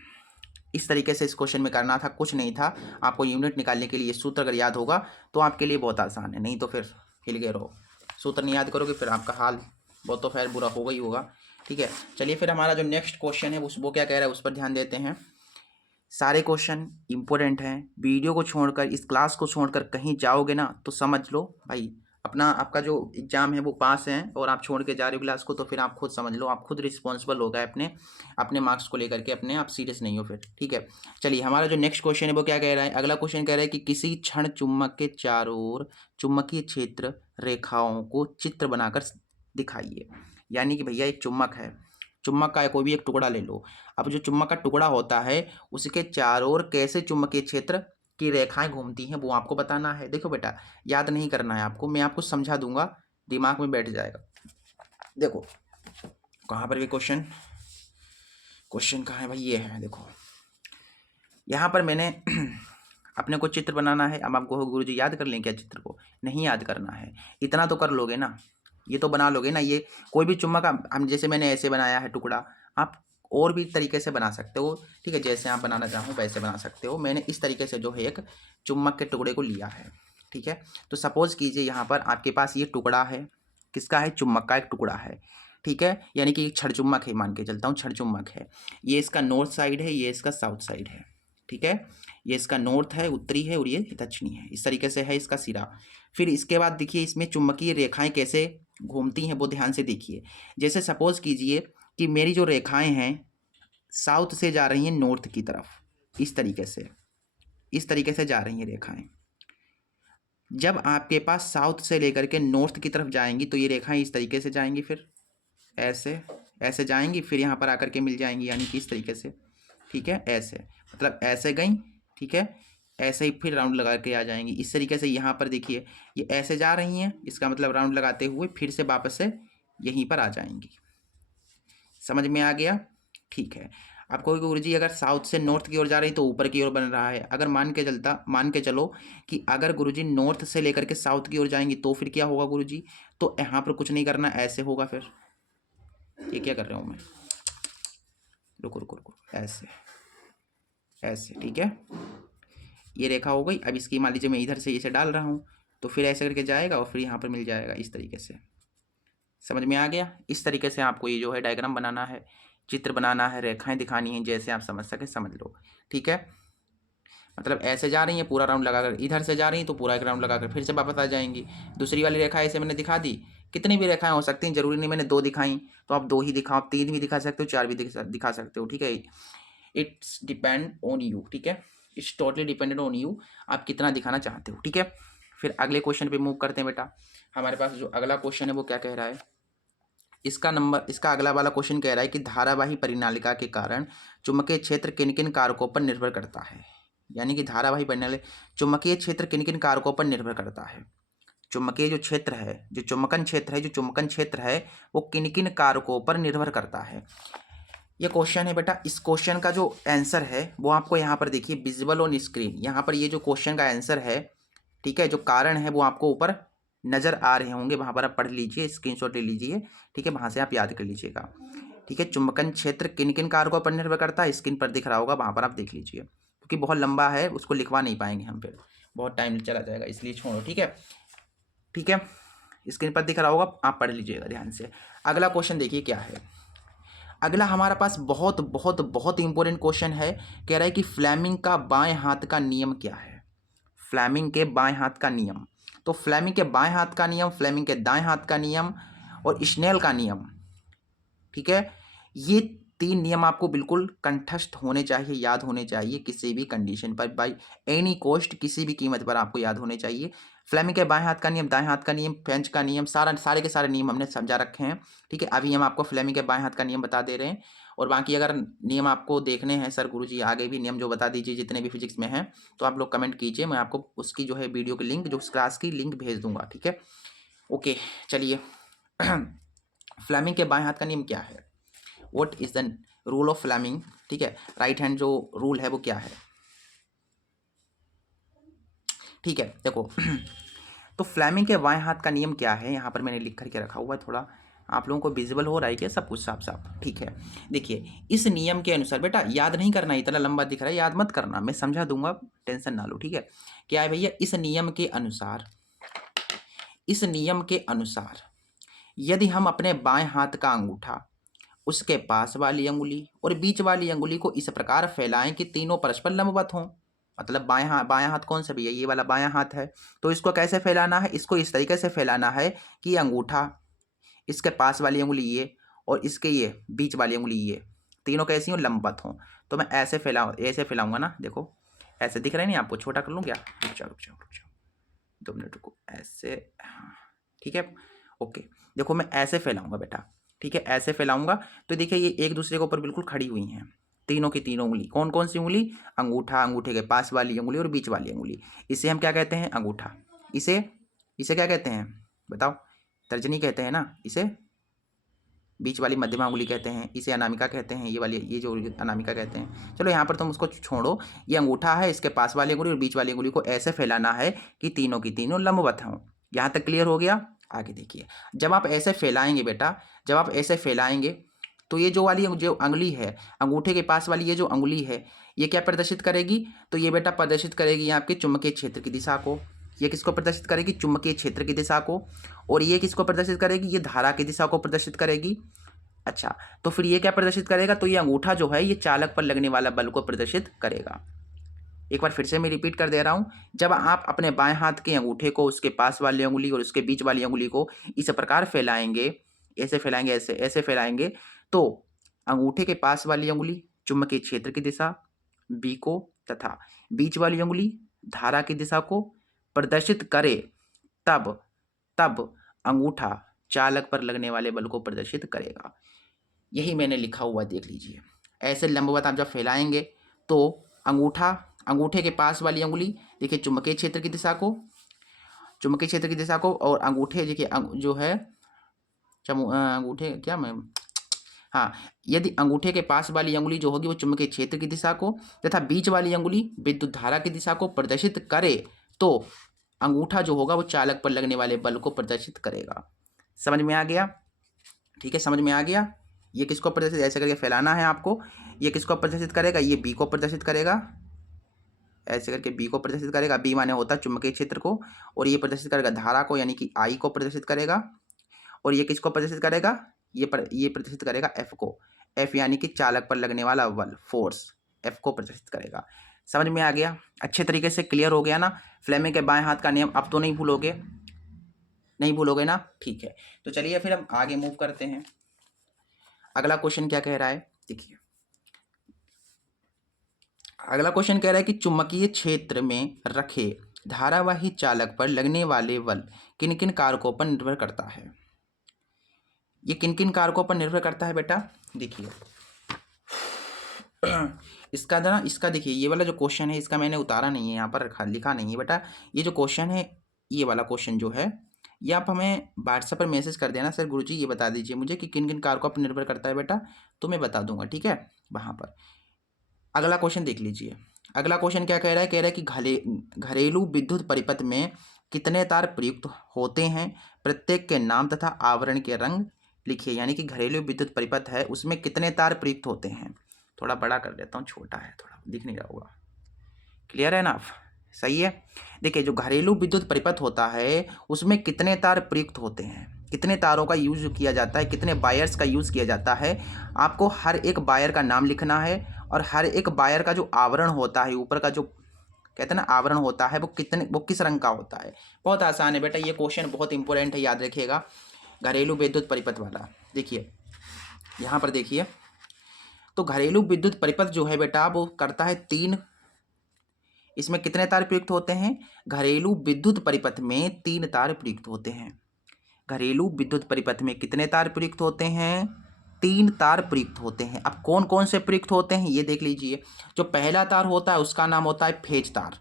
इस तरीके से इस क्वेश्चन में करना था, कुछ नहीं था। आपको यूनिट निकालने के लिए सूत्र अगर याद होगा तो आपके लिए बहुत आसान है, नहीं तो फिर हिल गए रहो। सूत्र नहीं याद करोगे फिर आपका हाल बहुत तो खैर बुरा होगा ही होगा, ठीक है। चलिए फिर हमारा जो नेक्स्ट क्वेश्चन है वो क्या कह रहा है उस पर ध्यान देते हैं। सारे क्वेश्चन इंपॉर्टेंट हैं, वीडियो को छोड़कर, इस क्लास को छोड़कर कहीं जाओगे ना तो समझ लो भाई आपका जो एग्ज़ाम है वो पास है, और आप छोड़ के जा रहे हो क्लास को तो फिर आप खुद समझ लो, आप खुद रिस्पॉन्सिबल हो गए अपने मार्क्स को लेकर के, अपने आप सीरियस नहीं हो फिर, ठीक है। चलिए हमारा जो नेक्स्ट क्वेश्चन है वो क्या कह रहा है, अगला क्वेश्चन कह रहा है कि किसी क्षण चुम्बक के चारों ओर चुम्बकीय क्षेत्र रेखाओं को चित्र बनाकर दिखाइए। यानी कि भैया एक चुम्बक है, चुम्बक का कोई भी एक टुकड़ा ले लो। अब जो चुम्बक का टुकड़ा होता है उसके चारों ओर कैसे चुम्बकीय क्षेत्र की रेखाएं घूमती हैं वो आपको बताना है। देखो बेटा याद नहीं करना है आपको, मैं आपको समझा दूंगा, दिमाग में बैठ जाएगा। देखो कहाँ पर भी क्वेश्चन कहाँ है भाई, ये है देखो, यहाँ पर मैंने अपने को चित्र बनाना है। अब आपको गुरुजी याद कर लें क्या चित्र को, नहीं याद करना है, इतना तो कर लोगे ना, ये तो बना लोगे ना। ये कोई भी चुम्बक हम जैसे मैंने ऐसे बनाया है टुकड़ा, आप और भी तरीके से बना सकते हो, ठीक है, जैसे आप बनाना चाहो वैसे बना सकते हो। मैंने इस तरीके से जो है एक चुम्बक के टुकड़े को लिया है, ठीक है। तो सपोज कीजिए यहाँ पर आपके पास ये टुकड़ा है, किसका है, चुम्बक का एक टुकड़ा है, ठीक है, यानी कि छड़ चुम्बक है, मान के चलता हूँ छड़ चुम्बक है। ये इसका नॉर्थ साइड है, ये इसका साउथ साइड है, ठीक है, ये इसका नॉर्थ है, उत्तरी है, और ये दक्षिणी है, इस तरीके से है इसका सिरा। फिर इसके बाद देखिए इसमें चुम्बकीय रेखाएं कैसे घूमती हैं वो ध्यान से देखिए। जैसे सपोज कीजिए कि मेरी जो रेखाएं हैं साउथ से जा रही हैं नॉर्थ की तरफ, इस तरीके से जा रही हैं रेखाएं। जब आपके पास साउथ से लेकर के नॉर्थ की तरफ जाएंगी तो ये रेखाएं इस तरीके से जाएंगी, फिर ऐसे जाएंगी, फिर यहाँ पर आकर के मिल जाएंगी, यानी कि इस तरीके से, ठीक है, ऐसे मतलब ऐसे गई, ठीक है, ऐसे ही फिर राउंड लगा के आ जाएंगी। इस तरीके से यहाँ पर देखिए ये ऐसे जा रही हैं, इसका मतलब राउंड लगाते हुए फिर से वापस से यहीं पर आ जाएंगी। समझ में आ गया, ठीक है। आपको गुरुजी अगर साउथ से नॉर्थ की ओर जा रही तो ऊपर की ओर बन रहा है। अगर मान के चलो कि अगर गुरुजी नॉर्थ से लेकर के साउथ की ओर जाएंगी तो फिर क्या होगा गुरुजी, तो यहाँ पर कुछ नहीं करना, ऐसे होगा। फिर ये क्या कर रहा हूँ मैं, रुको, ऐसे, ठीक है, ये रेखा हो गई। अब इसकी मान लीजिए मैं इधर से इसे डाल रहा हूँ तो फिर ऐसे करके जाएगा और फिर यहाँ पर मिल जाएगा, इस तरीके से। समझ में आ गया, इस तरीके से आपको ये जो है डायग्राम बनाना है, चित्र बनाना है, रेखाएं दिखानी है, जैसे आप समझ सके समझ लो, ठीक है। मतलब ऐसे जा रही हैं पूरा राउंड लगाकर, इधर से जा रही हैं तो पूरा एक राउंड लगाकर फिर से वापस आ जाएंगी। दूसरी वाली रेखा ऐसे मैंने दिखा दी, कितनी भी रेखाएं हो सकती हैं, जरूरी नहीं मैंने 2 दिखाई तो आप 2 ही दिखाओ, 3 भी दिखा सकते हो, 4 भी दिखा सकते हो, ठीक है। इट्स डिपेंड ऑन यू, ठीक है, it's totally dependent on you, आप कितना दिखाना चाहते हो, ठीक है। फिर अगले क्वेश्चन पे मूव करते हैं बेटा। हमारे पास जो अगला क्वेश्चन है वो क्या कह रहा है, इसका अगला वाला क्वेश्चन कह रहा है कि धारावाही परिनालिका के कारण चुंबकीय क्षेत्र किन किन कारकों पर निर्भर करता है। यानी कि धारावाही परिनालिका चुंबकीय क्षेत्र किन किन कारकों पर निर्भर करता है। चुंबकीय जो क्षेत्र है, जो चुंबकन क्षेत्र है वो किन किन कारकों पर निर्भर करता है। ये क्वेश्चन है बेटा। इस क्वेश्चन का जो आंसर है वो आपको यहाँ पर देखिए विजिबल ऑन स्क्रीन। यहाँ पर ये जो क्वेश्चन का आंसर है, ठीक है, जो कारण है वो आपको ऊपर नज़र आ रहे होंगे, वहाँ पर आप पढ़ लीजिए, स्क्रीनशॉट ले लीजिए, ठीक है, वहाँ से आप याद कर लीजिएगा, ठीक है। चुंबकन क्षेत्र किन किन कारकों पर निर्भर करता है, स्क्रीन पर दिख रहा होगा, वहाँ पर आप देख लीजिए, क्योंकि बहुत लंबा है, उसको लिखवा नहीं पाएंगे हम, फिर बहुत टाइम चला जाएगा, इसलिए छोड़ो, ठीक है, ठीक है। स्क्रीन पर दिख रहा होगा, आप पढ़ लीजिएगा ध्यान से। अगला क्वेश्चन देखिए क्या है। अगला हमारे पास बहुत बहुत बहुत इंपॉर्टेंट क्वेश्चन है। कह रहा है कि फ्लेमिंग का बाएं हाथ का नियम क्या है। फ्लेमिंग के बाएं हाथ का नियम। तो फ्लेमिंग के बाएं हाथ का नियम, फ्लेमिंग के दाएं हाथ का नियम और स्नेल का नियम, ठीक है, ये 3 नियम आपको बिल्कुल कंठस्थ होने चाहिए, याद होने चाहिए किसी भी कंडीशन पर, बाय एनी कॉस्ट, किसी भी कीमत पर आपको याद होने चाहिए। फ्लेमिंग के बाएं हाथ का नियम, दाएं हाथ का नियम, फ्रेंच का नियम, सारे के सारे नियम हमने समझा रखे हैं, ठीक है। अभी हम आपको फ्लेमिंग के बाएं हाथ का नियम बता दे रहे हैं, और बाकी अगर नियम आपको देखने हैं, सर गुरुजी आगे भी नियम जो बता दीजिए जितने भी फिजिक्स में हैं, तो आप लोग कमेंट कीजिए, मैं आपको उसकी जो है वीडियो की लिंक, जो उस क्लास की लिंक भेज दूंगा, ठीक है। ओके, चलिए। फ्लेमिंग के बाएं हाथ का नियम क्या है, what is the rule of Fleming, ठीक है। राइट हैंड जो रूल है वो क्या है, ठीक है, देखो। तो फ्लेमिंग के बाएं हाथ का नियम क्या है, यहाँ पर मैंने लिख करके रखा हुआ है, थोड़ा आप लोगों को विजिबल हो रहा है क्या, सब कुछ साफ साफ, ठीक है। देखिए इस नियम के अनुसार, बेटा याद नहीं करना, इतना लंबा दिख रहा है, याद मत करना, मैं समझा दूंगा, टेंशन ना लो, ठीक है। क्या है भैया, इस नियम के अनुसार यदि हम अपने बाएं हाथ का अंगूठा, उसके पास वाली अंगुली और बीच वाली अंगुली को इस प्रकार फैलाएं कि तीनों परस्पर लंबवत हों, मतलब बायां हाथ कौन सा भैया, ये वाला बायां हाथ है, तो इसको कैसे फैलाना है, इसको इस तरीके से फैलाना है कि अंगूठा, इसके पास वाली अंगुली ये, और इसके ये बीच वाली अंगुली ये, तीनों कैसी हो, लंबवत हों। तो मैं ऐसे फैलाऊंगा ना, देखो ऐसे दिख रहा है नहीं आपको, छोटा कर लूँ क्या, रुक जाओ 2 मिनट रुको, ऐसे, हाँ ठीक है, ओके। देखो मैं ऐसे फैलाऊंगा बेटा, ठीक है, ऐसे फैलाऊंगा, तो देखिए ये एक दूसरे के ऊपर बिल्कुल खड़ी हुई हैं, तीनों की तीनों उंगली, कौन कौन सी उंगली, अंगूठा, अंगूठे के पास वाली उंगली और बीच वाली उंगली, इसे हम क्या कहते हैं, अंगूठा, इसे क्या कहते हैं बताओ, तर्जनी कहते हैं ना इसे, बीच वाली मध्यमा उंगली कहते हैं, इसे अनामिका कहते हैं, ये जो अनामिका कहते हैं। चलो यहाँ पर तुम उसको छोड़ो, ये अंगूठा है, इसके पास वाली उंगली और बीच वाली उंगली को ऐसे फैलाना है कि तीनों की तीनों लंबवत हों। यहाँ तक क्लियर हो गया। आगे देखिए, जब आप ऐसे फैलाएंगे बेटा, जब आप ऐसे फैलाएंगे तो ये जो वाली जो उंगली है, अंगूठे के पास वाली ये जो उंगली है, ये क्या प्रदर्शित करेगी, तो ये बेटा प्रदर्शित करेगी आपके चुंबकीय क्षेत्र की दिशा को। ये किसको प्रदर्शित करेगी, चुंबकीय क्षेत्र की दिशा को। और ये किसको प्रदर्शित करेगी, ये धारा की दिशा को प्रदर्शित करेगी। अच्छा, तो फिर ये क्या प्रदर्शित करेगा, तो ये अंगूठा जो है ये चालक पर लगने वाला बल को प्रदर्शित करेगा। एक बार फिर से मैं रिपीट कर दे रहा हूं, जब आप अपने बाएं हाथ के अंगूठे को उसके पास वाली उंगली और उसके बीच वाली उंगली को इस प्रकार फैलाएंगे, ऐसे फैलाएंगे, ऐसे फैलाएंगे, तो अंगूठे के पास वाली उंगली चुंबकीय क्षेत्र की दिशा बी को तथा बीच वाली उंगली धारा की दिशा को प्रदर्शित करे, तब अंगूठा चालक पर लगने वाले बल को प्रदर्शित करेगा। यही मैंने लिखा हुआ देख लीजिए। ऐसे लंबवत आप जब फैलाएंगे तो अंगूठे के पास वाली उंगली देखिए चुंबकीय क्षेत्र की दिशा को, और अंगूठे देखिए जो है अंगूठे क्या मैं हाँ, यदि अंगूठे के पास वाली अंगुली जो होगी वो चुंबकीय क्षेत्र की दिशा को तथा बीच वाली अंगुली विद्युत धारा की दिशा को प्रदर्शित करे, तो अंगूठा जो होगा वो चालक पर लगने वाले बल को प्रदर्शित करेगा। समझ में आ गया, ठीक है, समझ में आ गया। ये किसको प्रदर्शित, ऐसे करके फैलाना है आपको, ये किसको प्रदर्शित करेगा, ये बी को प्रदर्शित करेगा, ऐसे करके बी को प्रदर्शित करेगा, बी माने होता है चुंबकीय क्षेत्र को, और ये प्रदर्शित करेगा धारा को यानी कि आई को प्रदर्शित करेगा, और ये किसको प्रदर्शित करेगा, ये प्रदर्शित करेगा एफ को, एफ यानी कि चालक पर लगने वाला बल, फोर्स, एफ को प्रदर्शित करेगा। समझ में आ गया, अच्छे तरीके से क्लियर हो गया ना। फ्लेमिंग के बाएं हाथ का नियम अब तो नहीं भूलोगे ना, ठीक है। तो चलिए फिर हम आगे मूव करते हैं। अगला क्वेश्चन क्या कह रहा है, देखिए अगला क्वेश्चन कह रहा है कि चुंबकीय क्षेत्र में रखे धारावाही चालक पर लगने वाले बल किन किन कारकों पर निर्भर करता है। ये किन किन कारकों पर निर्भर करता है बेटा? देखिए इसका ना, इसका देखिए ये वाला जो क्वेश्चन है इसका मैंने उतारा नहीं है, यहाँ पर रखा लिखा नहीं है बेटा। ये जो क्वेश्चन है, ये वाला क्वेश्चन जो है, ये आप हमें व्हाट्सएप पर मैसेज कर देना, सर गुरुजी ये बता दीजिए मुझे कि किन किन कारकों पर निर्भर करता है बेटा, तो मैं बता दूंगा, ठीक है। वहाँ पर अगला क्वेश्चन देख लीजिए। अगला क्वेश्चन क्या कह रहा है? कह रहा है कि घरेलू विद्युत परिपथ में कितने तार प्रयुक्त होते हैं, प्रत्येक के नाम तथा आवरण के रंग लिखिए। यानी कि घरेलू विद्युत परिपथ है उसमें कितने तार प्रयुक्त होते हैं। थोड़ा बड़ा कर देता हूँ, छोटा है थोड़ा, दिख नहीं रहा होगा। क्लियर है ना आप? सही है। देखिए जो घरेलू विद्युत परिपथ होता है उसमें कितने तार प्रयुक्त होते हैं, कितने तारों का यूज किया जाता है, कितने वायर्स का यूज़ किया जाता है। आपको हर एक वायर का नाम लिखना है और हर एक वायर का जो आवरण होता है, ऊपर का जो कहते हैं ना आवरण होता है, वो किस रंग का होता है। बहुत आसान है बेटा, ये क्वेश्चन बहुत इंपॉर्टेंट है, याद रखिएगा। घरेलू विद्युत परिपथ वाला देखिए, यहाँ पर देखिए, तो घरेलू विद्युत परिपथ जो है बेटा वो करता है 3, इसमें कितने तार प्रयुक्त होते हैं? घरेलू विद्युत परिपथ में 3 तार प्रयुक्त होते हैं। घरेलू विद्युत परिपथ में कितने तार प्रयुक्त होते हैं? 3 तार प्रयुक्त होते हैं। अब कौन कौन से प्रयुक्त होते हैं ये देख लीजिए। जो पहला तार होता है उसका नाम होता है फेज तार,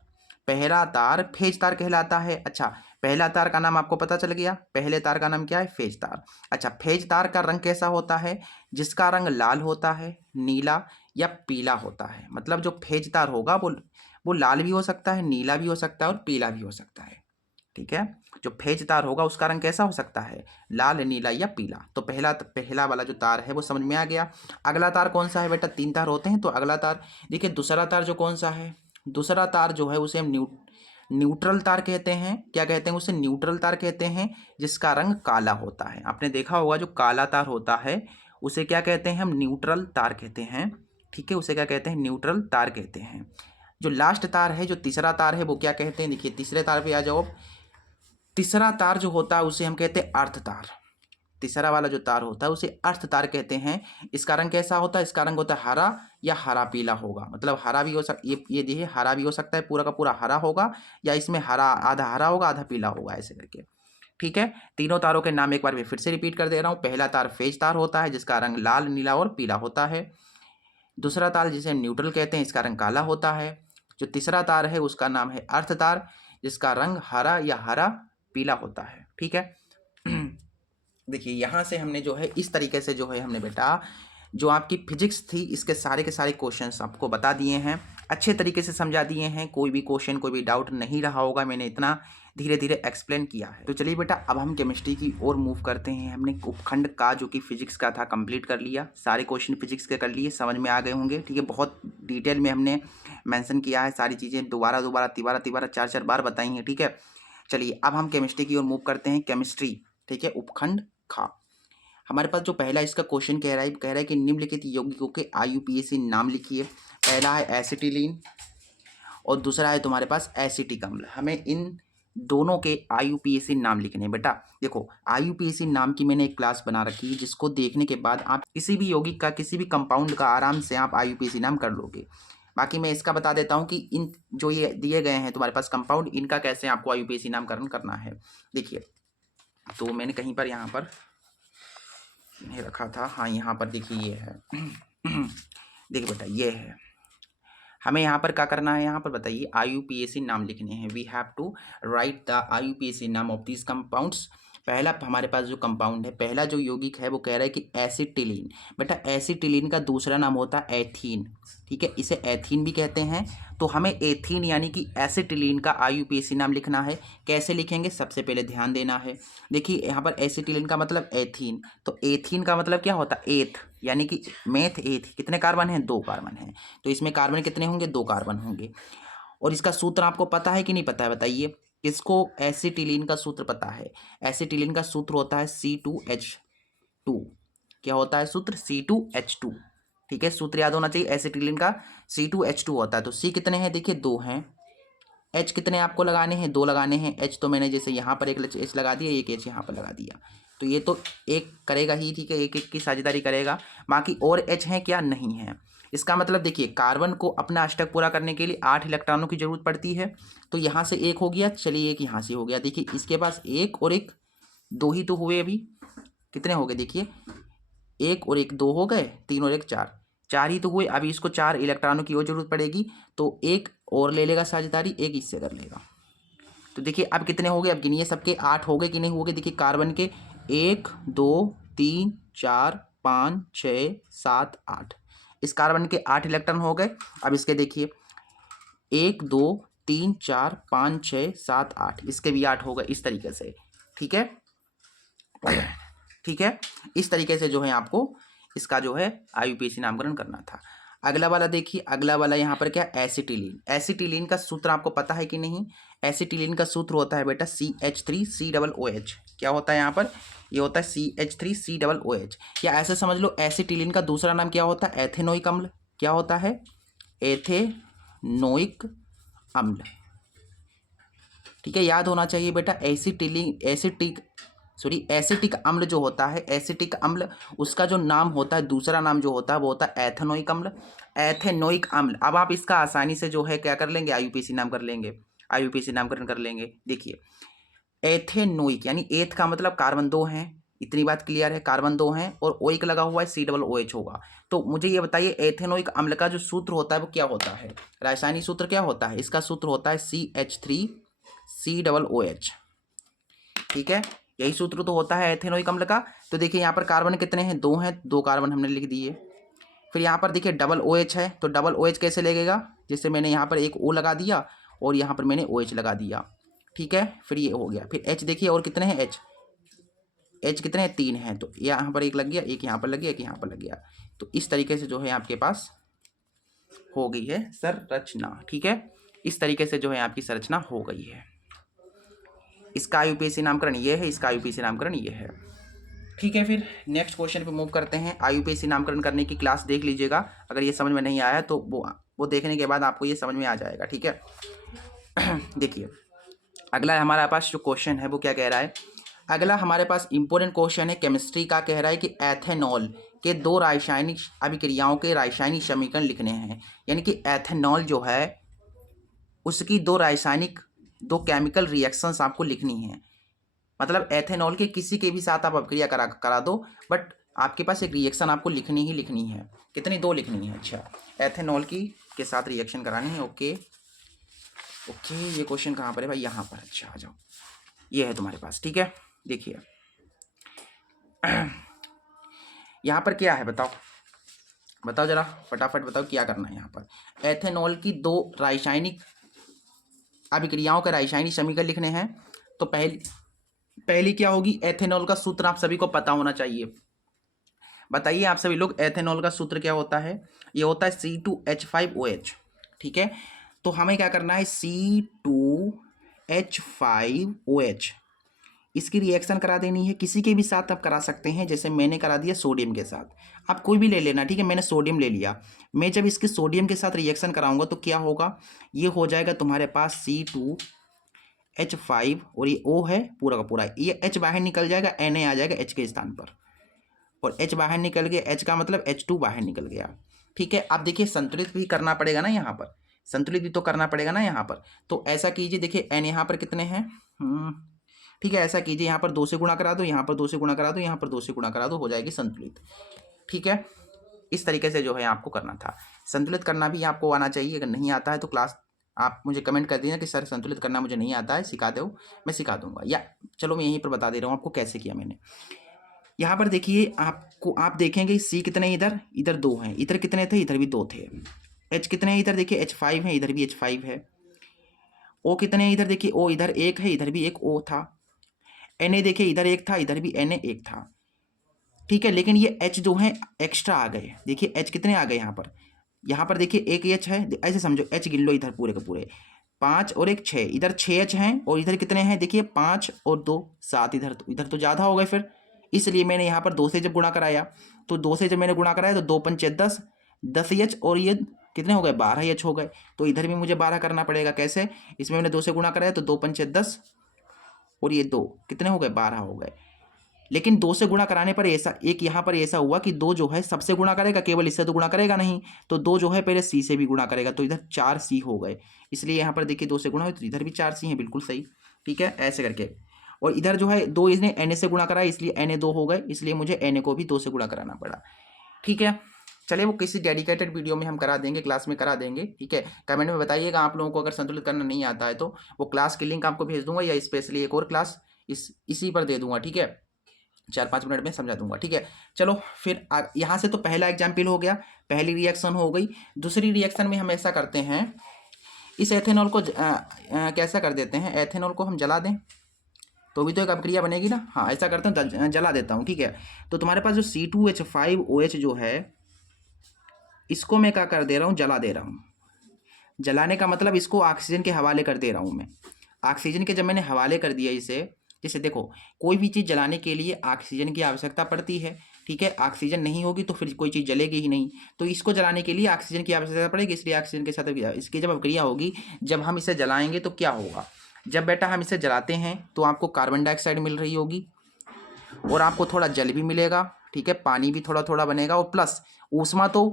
पहला तार फेज तार कहलाता है। अच्छा, पहला तार का नाम आपको पता चल गया, पहले तार का नाम क्या है? फेज तार। अच्छा, फेज तार का रंग कैसा होता है? जिसका रंग लाल होता है, नीला या पीला होता है। मतलब जो फेज तार होगा वो लाल भी हो सकता है, नीला भी हो सकता है और पीला भी हो सकता है, ठीक है। जो फेज तार होगा उसका रंग कैसा हो सकता है? लाल, नीला या पीला। तो पहला वाला जो तार है वो समझ में आ गया। अगला तार कौन सा है बेटा? 3 तार होते हैं, तो अगला तार देखिए, दूसरा तार जो कौन सा है? दूसरा तार जो है उसे हम न्यूट्रल तार कहते हैं। क्या कहते हैं उसे? न्यूट्रल तार कहते हैं, जिसका रंग काला होता है। आपने देखा होगा जो काला तार होता है उसे क्या कहते हैं? हम न्यूट्रल तार कहते हैं, ठीक है। उसे क्या कहते हैं? न्यूट्रल तार कहते हैं। जो लास्ट तार है, जो तीसरा तार है, वो क्या कहते हैं? देखिए तीसरे तार पे आ जाओ। तीसरा तार जो होता है उसे हम कहते हैं अर्थ तार। तीसरा वाला जो तार होता है उसे अर्थ तार कहते हैं। इसका रंग कैसा होता है? इसका रंग होता है हरा या हरा पीला होगा। मतलब हरा भी हो सकता, ये देखिए हरा भी हो सकता है, पूरा का पूरा हरा होगा, या इसमें हरा आधा हरा होगा आधा पीला होगा, ऐसे करके, ठीक है। तीनों तारों के नाम एक बार मैं फिर से रिपीट कर दे रहा हूँ। पहला तार फेज तार होता है जिसका रंग लाल, नीला और पीला होता है। दूसरा तार जिसे न्यूट्रल कहते हैं, इसका रंग काला होता है। जो तीसरा तार है उसका नाम है अर्थ तार, जिसका रंग हरा या हरा पीला होता है, ठीक है। देखिए यहाँ से हमने जो है इस तरीके से जो है हमने बेटा जो आपकी फिजिक्स थी इसके सारे के सारे क्वेश्चंस आपको बता दिए हैं, अच्छे तरीके से समझा दिए हैं। कोई भी क्वेश्चन, कोई भी डाउट नहीं रहा होगा, मैंने इतना धीरे धीरे एक्सप्लेन किया है। तो चलिए बेटा अब हम केमिस्ट्री की ओर मूव करते हैं। हमने उपखंड का जो कि फिजिक्स का था कंप्लीट कर लिया, सारे क्वेश्चन फिजिक्स के कर लिए, समझ में आ गए होंगे, ठीक है। बहुत डिटेल में हमने मेंशन किया है, सारी चीज़ें दोबारा तिबारा 4 बार बताई हैं, ठीक है। चलिए अब हम केमिस्ट्री की ओर मूव करते हैं। केमिस्ट्री, ठीक है, उपखंड खा। हमारे पास जो पहला इसका क्वेश्चन कह रहा है कि निम्नलिखित यौगिकों के IUPAC नाम लिखिए। पहला है एसिटिलीन और दूसरा है तुम्हारे पास एसिटिक अम्ल। हमें इन दोनों के IUPAC नाम लिखने हैं बेटा। देखो IUPAC नाम की मैंने एक क्लास बना रखी है, जिसको देखने के बाद आप किसी भी यौगिक का, किसी भी कंपाउंड का आराम से आप IUPAC नाम कर लोगे। बाकी मैं इसका बता देता हूँ कि इन जो ये दिए गए हैं तुम्हारे पास कंपाउंड, इनका कैसे आपको IUPAC नामकरण करना है। देखिए तो मैंने कहीं पर यहाँ पर नहीं रखा था, हाँ यहाँ पर देखिए ये है। देखिए बेटा ये है, हमें यहाँ पर क्या करना है, यहाँ पर बताइए IUPAC नाम लिखने हैं। We have to write the IUPAC नाम ऑफ दिस कंपाउंड्स। पहला हमारे पास जो कंपाउंड है, पहला जो यौगिक है वो कह रहा है कि एसिटिलीन। बेटा एसिटिलीन का दूसरा नाम होता है एथीन, ठीक है, इसे एथीन भी कहते हैं। तो हमें एथीन यानी कि एसिटिलीन का IUPAC नाम लिखना है। कैसे लिखेंगे, सबसे पहले ध्यान देना है। देखिए यहाँ पर एसिटिलीन का मतलब एथीन, तो एथीन का मतलब क्या होता है? एथ, यानी कि मेथ एथ। कितने कार्बन हैं? 2 कार्बन हैं। तो इसमें कार्बन कितने होंगे? 2 कार्बन होंगे। और इसका सूत्र आपको पता है कि नहीं पता है, बताइए। किसको एसिटिलीन का सूत्र पता है? एसिटिलीन का सूत्र होता है C2H2। क्या होता है सूत्र? C2H2, ठीक है। सूत्र याद होना चाहिए, एसिटिलीन का C2H2 होता है। तो C कितने हैं? देखिए 2 हैं। H कितने आपको लगाने हैं? 2 लगाने हैं। H तो मैंने जैसे यहाँ पर एक H लगा दिया, एक H यहाँ पर लगा दिया, तो ये तो एक करेगा ही, ठीक है, एक एक की साझेदारी करेगा। बाकी और H हैं क्या? नहीं है। इसका मतलब देखिए कार्बन को अपना अष्टक पूरा करने के लिए 8 इलेक्ट्रॉनों की जरूरत पड़ती है। तो यहाँ से एक हो गया, चलिए एक यहाँ से हो गया। देखिए इसके पास एक और एक, 2 ही तो हुए अभी, कितने हो गए देखिए, 1 और 1 2 हो गए, 3 और 1 4, 4 ही तो हुए। अभी इसको 4 इलेक्ट्रॉनों की और जरूरत पड़ेगी, तो एक और ले लेगा साझेदारी, एक इससे कर लेगा। तो देखिए अब कितने हो गए, अब गिनिए सबके, 8 हो गए कि नहीं हो गए। देखिए कार्बन के 1 2 3 4 5 6 7 8, इस कार्बन के 8 इलेक्ट्रॉन हो गए। अब इसके देखिए 1 2 3 4 5 6 7 8, इसके भी 8 हो गए इस तरीके से। ठीक है, ठीक है, इस तरीके से जो है आपको इसका जो है IUPAC नामकरण करना था। अगला वाला देखिए, अगला वाला यहाँ पर क्या, एसिटिलीन। एसिटिलीन का सूत्र आपको पता है कि नहीं? एसिटिलीन का सूत्र होता है बेटा CH3COOH। क्या होता है यहाँ पर? ये होता है CH3COOH। या ऐसे समझ लो, एसिटिलीन का दूसरा नाम क्या होता है? एथेनोइक अम्ल। क्या होता है? एथेनोइक अम्ल। ठीक है, याद होना चाहिए बेटा। एसिटिक अम्ल जो होता है, एसिटिक अम्ल, उसका जो नाम होता है, दूसरा नाम जो होता है वो होता है एथेनोइक अम्ल। एथेनोइक अम्ल। अब आप इसका आसानी से जो है क्या कर लेंगे, IUPAC नाम कर लेंगे, IUPAC नामकरण कर लेंगे। देखिए एथेनोइक यानी एथ का मतलब कार्बन 2 हैं, इतनी बात क्लियर है, कार्बन 2 हैं, और ओइक लगा हुआ है, COOH होगा। तो मुझे ये बताइए एथेनोइक अम्ल का जो सूत्र होता है वो क्या होता है? रासायनिक सूत्र क्या होता है? इसका सूत्र होता है CH3COOH। ठीक है, यही सूत्र तो होता है एथेनोइक अम्ल का। तो देखिए यहाँ पर कार्बन कितने हैं? 2 हैं, 2 कार्बन हमने लिख दिए। फिर यहाँ पर देखिए डबल OH है, तो डबल OH कैसे लगेगा? जैसे मैंने यहाँ पर एक O लगा दिया और यहाँ पर मैंने OH लगा दिया। ठीक है, फिर ये हो गया। फिर H देखिए, और कितने हैं H कितने हैं? 3 हैं, तो यहाँ पर एक लग गया, एक यहाँ पर लग गया, एक यहाँ पर लग गया। तो इस तरीके से जो है आपके पास हो गई है संरचना। ठीक है, इस तरीके से जो है आपकी संरचना हो गई है। इसका IUPAC नामकरण ये है, इसका IUPAC नामकरण ये है। ठीक है, फिर नेक्स्ट क्वेश्चन पे मूव करते हैं। IUPAC नामकरण करने की क्लास देख लीजिएगा, अगर ये समझ में नहीं आया तो वो देखने के बाद आपको ये समझ में आ जाएगा। ठीक है, देखिए अगला हमारे पास जो क्वेश्चन है वो क्या कह रहा है? अगला हमारे पास इंपॉर्टेंट क्वेश्चन है केमिस्ट्री का। कह रहा है कि एथेनॉल के 2 रासायनिक अभिक्रियाओं के रासायनिक समीकरण लिखने हैं। यानी कि एथेनॉल जो है उसकी 2 केमिकल रिएक्शंस आपको लिखनी है। मतलब एथेनॉल के किसी के भी साथ आप अभिक्रिया करा दो, बट आपके पास एक रिएक्शन आपको लिखनी ही लिखनी है। कितनी? 2 लिखनी है। अच्छा, एथेनॉल की के साथ रिएक्शन करानी है। ओके ओके, ये क्वेश्चन कहाँ पर है भाई? यहाँ पर। अच्छा, आ जाओ, ये है तुम्हारे पास। ठीक है, देखिए यहाँ पर क्या है, बताओ बताओ जरा, फटाफट बताओ क्या करना है यहाँ पर। एथेनॉल की 2 रासायनिक अभिक्रियाओं का रासायनिक समीकरण लिखने हैं। तो पहली क्या होगी? एथेनॉल का सूत्र आप सभी को पता होना चाहिए। बताइए आप सभी लोग, एथेनॉल का सूत्र क्या होता है? ये होता है C2H5OH। ठीक है, तो हमें क्या करना है? C2H5OH, इसकी रिएक्शन करा देनी है। किसी के भी साथ आप करा सकते हैं, जैसे मैंने करा दिया सोडियम के साथ। आप कोई भी ले लेना। ठीक है, मैंने सोडियम ले लिया। मैं जब इसके सोडियम के साथ रिएक्शन कराऊंगा तो क्या होगा? ये हो जाएगा तुम्हारे पास C2H5, और ये O है पूरा का पूरा, ये H बाहर निकल जाएगा, Na आ जाएगा H के स्थान पर, और H बाहर निकल गया, H का मतलब H2 बाहर निकल गया। ठीक है, अब देखिए संतुलित भी करना पड़ेगा ना यहाँ पर, संतुलित भी तो करना पड़ेगा ना यहाँ पर। तो ऐसा कीजिए, देखिए N यहाँ पर कितने हैं? ठीक है, ऐसा कीजिए, यहाँ पर 2 से गुणा करा दो, यहाँ पर 2 से गुणा करा दो, यहाँ पर 2 से गुणा करा दो, हो जाएगी संतुलित। ठीक है, इस तरीके से जो है आपको करना था। संतुलित करना भी आपको आना चाहिए। अगर नहीं आता है तो क्लास आप मुझे कमेंट कर दीजिए कि सर संतुलित करना मुझे नहीं आता है, सिखा दो, मैं सिखा दूंगा। या चलो मैं यहीं पर बता दे रहा हूँ आपको कैसे किया मैंने। यहाँ पर देखिए, आप देखेंगे C कितने, इधर 2 हैं, इधर कितने थे? इधर भी 2 थे। H कितने हैं? इधर देखिए H5 है, इधर भी H5 है। O कितने हैं? इधर देखिए O इधर 1 है, इधर भी एक O था। Na देखिए, इधर 1 था, इधर भी Na 1 था। ठीक है, लेकिन ये H जो है एक्स्ट्रा आ गए। देखिए H कितने आ गए यहाँ पर देखिए एक H है, ऐसे समझो, H गिन लो इधर पूरे के पूरे, 5 और 1 6, इधर 6 H हैं, और इधर कितने हैं? देखिए 5 और 2 7, इधर तो ज़्यादा हो गए। फिर इसलिए मैंने यहाँ पर 2 से जब गुणा कराया, तो 2 से जब मैंने गुणा कराया तो 2 पंचे 10, 10 H, और ये कितने हो गए? 12 H हो गए। तो इधर भी मुझे 12 करना पड़ेगा। कैसे? इसमें मैंने 2 से गुणा कराया तो 2 पंचे 10, और ये 2 कितने हो गए? 12 हो गए। लेकिन 2 से गुणा कराने पर ऐसा एक यहाँ पर ऐसा हुआ कि 2 जो है सबसे गुणा करेगा, केवल इससे तो गुणा करेगा नहीं। तो 2 जो है पहले C से भी गुणा करेगा, तो इधर 4C हो गए। इसलिए यहाँ पर देखिए 2 से गुणा हुआ तो इधर भी 4C है, बिल्कुल सही। ठीक है, ऐसे करके। और इधर जो है 2 इसने Na से गुणा करा है, इसलिए Na 2 हो गए, इसलिए मुझे Na को भी 2 से गुणा कराना पड़ा। ठीक है, चलिए वो किसी डेडिकेटेड वीडियो में हम करा देंगे, क्लास में करा देंगे। ठीक है, कमेंट में बताइएगा आप लोगों को अगर संतुलित करना नहीं आता है तो वो क्लास की लिंक आपको भेज दूंगा, या स्पेशली एक और क्लास इसी पर दे दूंगा। ठीक है, 4-5 मिनट में समझा दूंगा। ठीक है, चलो फिर यहाँ से तो पहला एग्जाम्पल हो गया, पहली रिएक्शन हो गई। दूसरी रिएक्शन में हम ऐसा करते हैं, इस एथेनॉल को कैसा कर देते हैं, एथेनॉल को हम जला दें तो भी तो एक अभिक्रिया बनेगी ना। हाँ, ऐसा करता हूँ, जला देता हूँ। ठीक है, तो तुम्हारे पास जो C2H5OH जो है, इसको मैं क्या कर दे रहा हूँ, जला दे रहा हूँ। जलाने का मतलब इसको ऑक्सीजन के हवाले कर दे रहा हूँ मैं। ऑक्सीजन के जब मैंने हवाले कर दिया इसे, जैसे देखो कोई भी चीज़ जलाने के लिए ऑक्सीजन की आवश्यकता पड़ती है। ठीक है, ऑक्सीजन नहीं होगी तो फिर कोई चीज़ जलेगी ही नहीं, तो इसको जलाने के लिए ऑक्सीजन की आवश्यकता पड़ेगी, इसलिए ऑक्सीजन के साथ इसकी जब अभिक्रिया होगी, जब हम इसे जलाएंगे तो क्या होगा, जब बेटा हम इसे जलाते हैं तो आपको कार्बन डाइऑक्साइड मिल रही होगी और आपको थोड़ा जल भी मिलेगा। ठीक है, पानी भी थोड़ा थोड़ा बनेगा, और प्लस ऊष्मा तो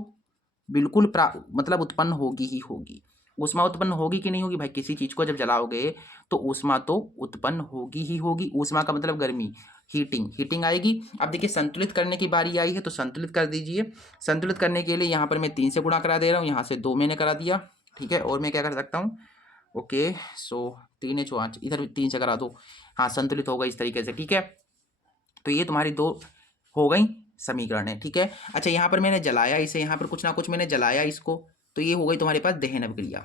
बिल्कुल मतलब उत्पन्न होगी ही होगी। ऊष्मा उत्पन्न होगी कि नहीं होगी भाई, किसी चीज़ को जब जलाओगे तो ऊष्मा तो उत्पन्न होगी ही होगी। ऊष्मा का मतलब गर्मी, हीटिंग आएगी। अब देखिए संतुलित करने की बारी आई है, तो संतुलित कर दीजिए। संतुलित करने के लिए यहाँ पर मैं 3 से गुणा करा दे रहा हूँ, यहाँ से 2 मैंने करा दिया। ठीक है, और मैं क्या कर सकता हूँ, ओके, सो 3H5 इधर 3 से करा दो। हाँ, संतुलित होगा इस तरीके से। ठीक है, तो ये तुम्हारी 2 हो गई समीकरण है। ठीक है, अच्छा यहाँ पर मैंने जलाया इसे, यहाँ पर कुछ ना कुछ मैंने जलाया इसको, तो ये हो गई तुम्हारे पास दहन अभिक्रिया।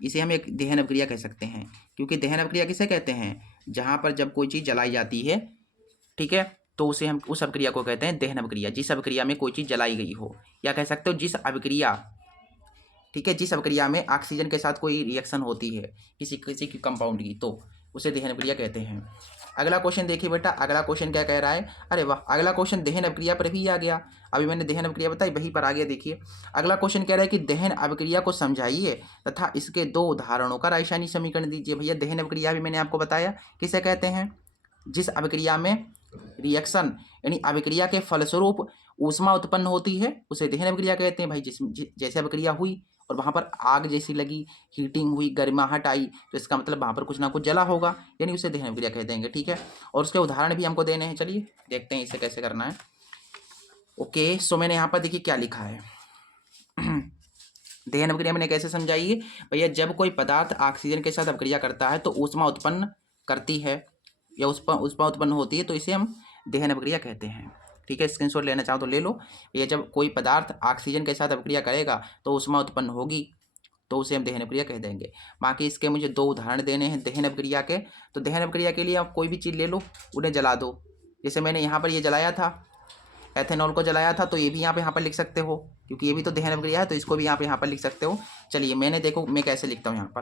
इसे हम एक दहन अभिक्रिया कह सकते हैं, क्योंकि दहन अभिक्रिया किसे कहते हैं, जहाँ पर जब कोई चीज़ जलाई जाती है, ठीक है, तो उसे हम उस अभिक्रिया को कहते हैं दहन अभिक्रिया। जिस अभिक्रिया में कोई चीज़ जलाई गई हो, या कह सकते हो जिस अभिक्रिया, ठीक है, जिस अभिक्रिया में ऑक्सीजन के साथ कोई रिएक्शन होती है किसी किसी की कंपाउंड की, तो उसे दहन अभिक्रिया कहते हैं। अगला क्वेश्चन देखिए बेटा, अगला क्वेश्चन क्या कह रहा है, अरे वाह, अगला क्वेश्चन दहन अभिक्रिया पर भी आ गया। अभी मैंने दहन अभिक्रिया बताई, वहीं पर आ गया। देखिए अगला क्वेश्चन कह रहा है कि दहन अभिक्रिया को समझाइए तथा इसके 2 उदाहरणों का रासायनिक समीकरण दीजिए। भैया दहन अभिक्रिया भी मैंने आपको बताया किसे कहते हैं, जिस अभिक्रिया में रिएक्शन यानी अभिक्रिया के फलस्वरूप ऊष्मा उत्पन्न होती है उसे दहन अभिक्रिया कहते हैं। भाई जैसे अभिक्रिया हुई और वहाँ पर आग जैसी लगी, हीटिंग हुई, गर्माहट आई, तो इसका मतलब वहाँ पर कुछ ना कुछ जला होगा, यानी उसे दहन अभिक्रिया कहते हैं। ठीक है, और उसके उदाहरण भी हमको देने हैं, चलिए देखते हैं इसे कैसे करना है। ओके, सो मैंने यहाँ पर देखिए क्या लिखा है दहन अभिक्रिया मैंने कैसे समझाई है भैया, जब कोई पदार्थ ऑक्सीजन के साथ अभिक्रिया करता है तो ऊष्मा उत्पन्न करती है या ऊष्मा उत्पन्न होती है, तो इसे हम दहन अभिक्रिया कहते हैं। ठीक है, स्क्रीनशॉट लेना चाहो तो ले लो। ये जब कोई पदार्थ ऑक्सीजन के साथ अभिक्रिया करेगा तो ऊष्मा उत्पन्न होगी, तो उसे हम दहन अभिक्रिया कह देंगे। बाकी इसके मुझे 2 उदाहरण देने हैं दहन अभिक्रिया के। तो दहन अभिक्रिया के लिए आप कोई भी चीज़ ले लो, उन्हें जला दो। जैसे मैंने यहाँ पर ये जलाया था, एथेनॉल को जलाया था, तो ये भी यहाँ पर लिख सकते हो, क्योंकि ये भी तो दहन अभिक्रिया है, तो इसको भी यहाँ पर लिख सकते हो। चलिए मैंने देखो मैं कैसे लिखता हूँ।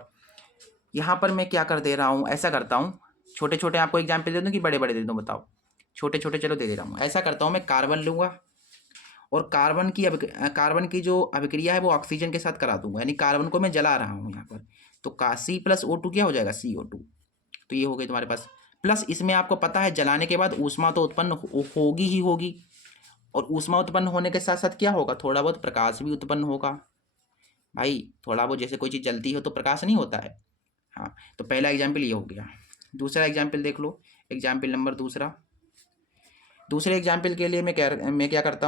यहाँ पर मैं क्या कर दे रहा हूँ, ऐसा करता हूँ, छोटे छोटे आपको एग्जाम्पल दे दूँ कि बड़े बड़े दे दूँ, बताओ। छोटे छोटे चलो दे रहा हूँ। ऐसा करता हूँ, मैं कार्बन लूँगा और कार्बन की जो अभिक्रिया है वो ऑक्सीजन के साथ करा दूंगा, यानी कार्बन को मैं जला रहा हूँ यहाँ पर, तो C+O2 क्या हो जाएगा, CO2। तो ये हो गई तुम्हारे पास। प्लस इसमें आपको पता है जलाने के बाद ऊष्मा तो उत्पन्न होगी ही होगी, और ऊष्मा उत्पन्न होने के साथ साथ क्या होगा, थोड़ा बहुत प्रकाश भी उत्पन्न होगा। भाई थोड़ा बहुत जैसे कोई चीज़ जलती हो तो प्रकाश नहीं होता है। हाँ, तो पहला एग्जाम्पल ये हो गया। दूसरा एग्जाम्पल देख लो, एग्जाम्पल नंबर दूसरे एग्जाम्पल के लिए मैं क्या करता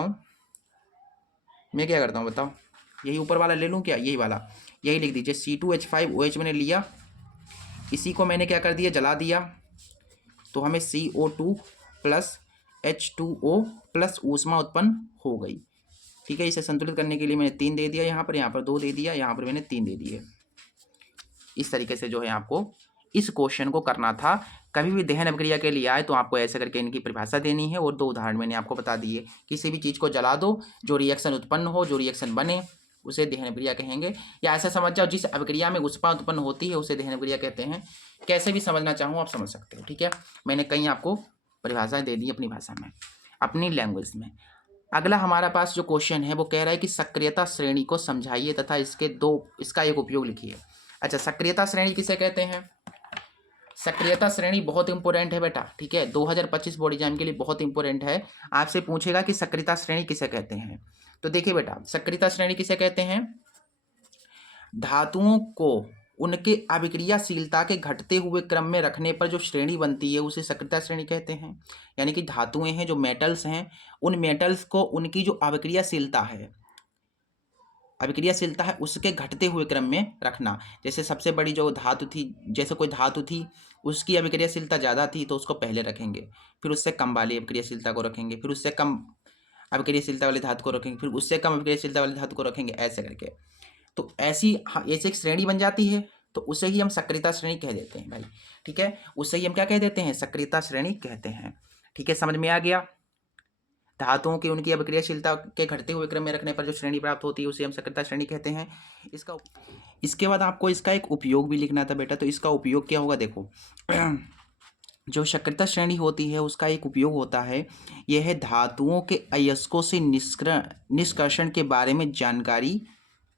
हूँ, बताओ, यही ऊपर वाला ले लूँ क्या, यही वाला, यही लिख दीजिए। C2H5OH मैंने लिया, इसी को मैंने क्या कर दिया, जला दिया, तो हमें CO2 + H2O + ऊष्मा उत्पन्न हो गई। ठीक है, इसे संतुलित करने के लिए मैंने 3 दे दिया, यहाँ पर 2 दे दिया, यहाँ पर मैंने 3 दे दिए। इस तरीके से जो है आपको इस क्वेश्चन को करना था। कभी भी दहन अभिक्रिया के लिए आए तो आपको ऐसे करके इनकी परिभाषा देनी है, और 2 उदाहरण मैंने आपको बता दिए। किसी भी चीज़ को जला दो, जो रिएक्शन उत्पन्न हो, जो रिएक्शन बने, उसे दहन अभिक्रिया कहेंगे। या ऐसा समझ जाओ, जिस अभिक्रिया में ऊष्मा उत्पन्न होती है उसे दहन अभिक्रिया कहते हैं। कैसे भी समझना चाहूँ आप समझ सकते हो। ठीक है, मैंने कहीं आपको परिभाषाएँ दे दी अपनी भाषा में, अपनी लैंग्वेज में। अगला हमारा पास जो क्वेश्चन है वो कह रहा है कि सक्रियता श्रेणी को समझाइए तथा इसका एक उपयोग लिखिए। अच्छा, सक्रियता श्रेणी किसे कहते हैं, सक्रियता श्रेणी बहुत इंपॉर्टेंट है बेटा। ठीक है, 2025 बोर्ड एग्जाम के लिए बहुत इंपॉर्टेंट है। आपसे पूछेगा कि सक्रियता श्रेणी किसे कहते हैं, तो देखिए बेटा, सक्रियता श्रेणी किसे कहते हैं, धातुओं को उनके अभिक्रियाशीलता के घटते हुए क्रम में रखने पर जो श्रेणी बनती है उसे सक्रियता श्रेणी कहते हैं। यानी कि धातुएं हैं, जो मेटल्स हैं, उन मेटल्स को उनकी जो अभिक्रियाशीलता है उसके घटते हुए क्रम में रखना। जैसे सबसे बड़ी जो धातु थी, जैसे कोई धातु थी, उसकी अभिक्रियाशीलता ज़्यादा थी तो उसको पहले रखेंगे, फिर उससे कम वाली अभिक्रियाशीलता को रखेंगे, फिर उससे कम अभिक्रियाशीलता वाली धातु को रखेंगे, फिर उससे कम अभिक्रियाशीलता वाली धातु को रखेंगे, ऐसे करके। तो ऐसी एक श्रेणी बन जाती है, तो उसे ही हम सक्रियता श्रेणी कह देते हैं भाई। ठीक है, उसे ही हम क्या कह देते हैं? सक्रियता श्रेणी कहते हैं। ठीक है, समझ में आ गया? धातुओं की उनकी अभिक्रियाशीलता के घटते हुए क्रम में रखने पर जो श्रेणी प्राप्त होती है उसे हम सक्रियता श्रेणी कहते हैं। इसके बाद आपको इसका एक उपयोग भी लिखना था बेटा, तो इसका उपयोग क्या होगा? देखो जो सक्रियता श्रेणी होती है उसका एक उपयोग होता है, यह है धातुओं के अयस्कों से निष्कर्षण के बारे में जानकारी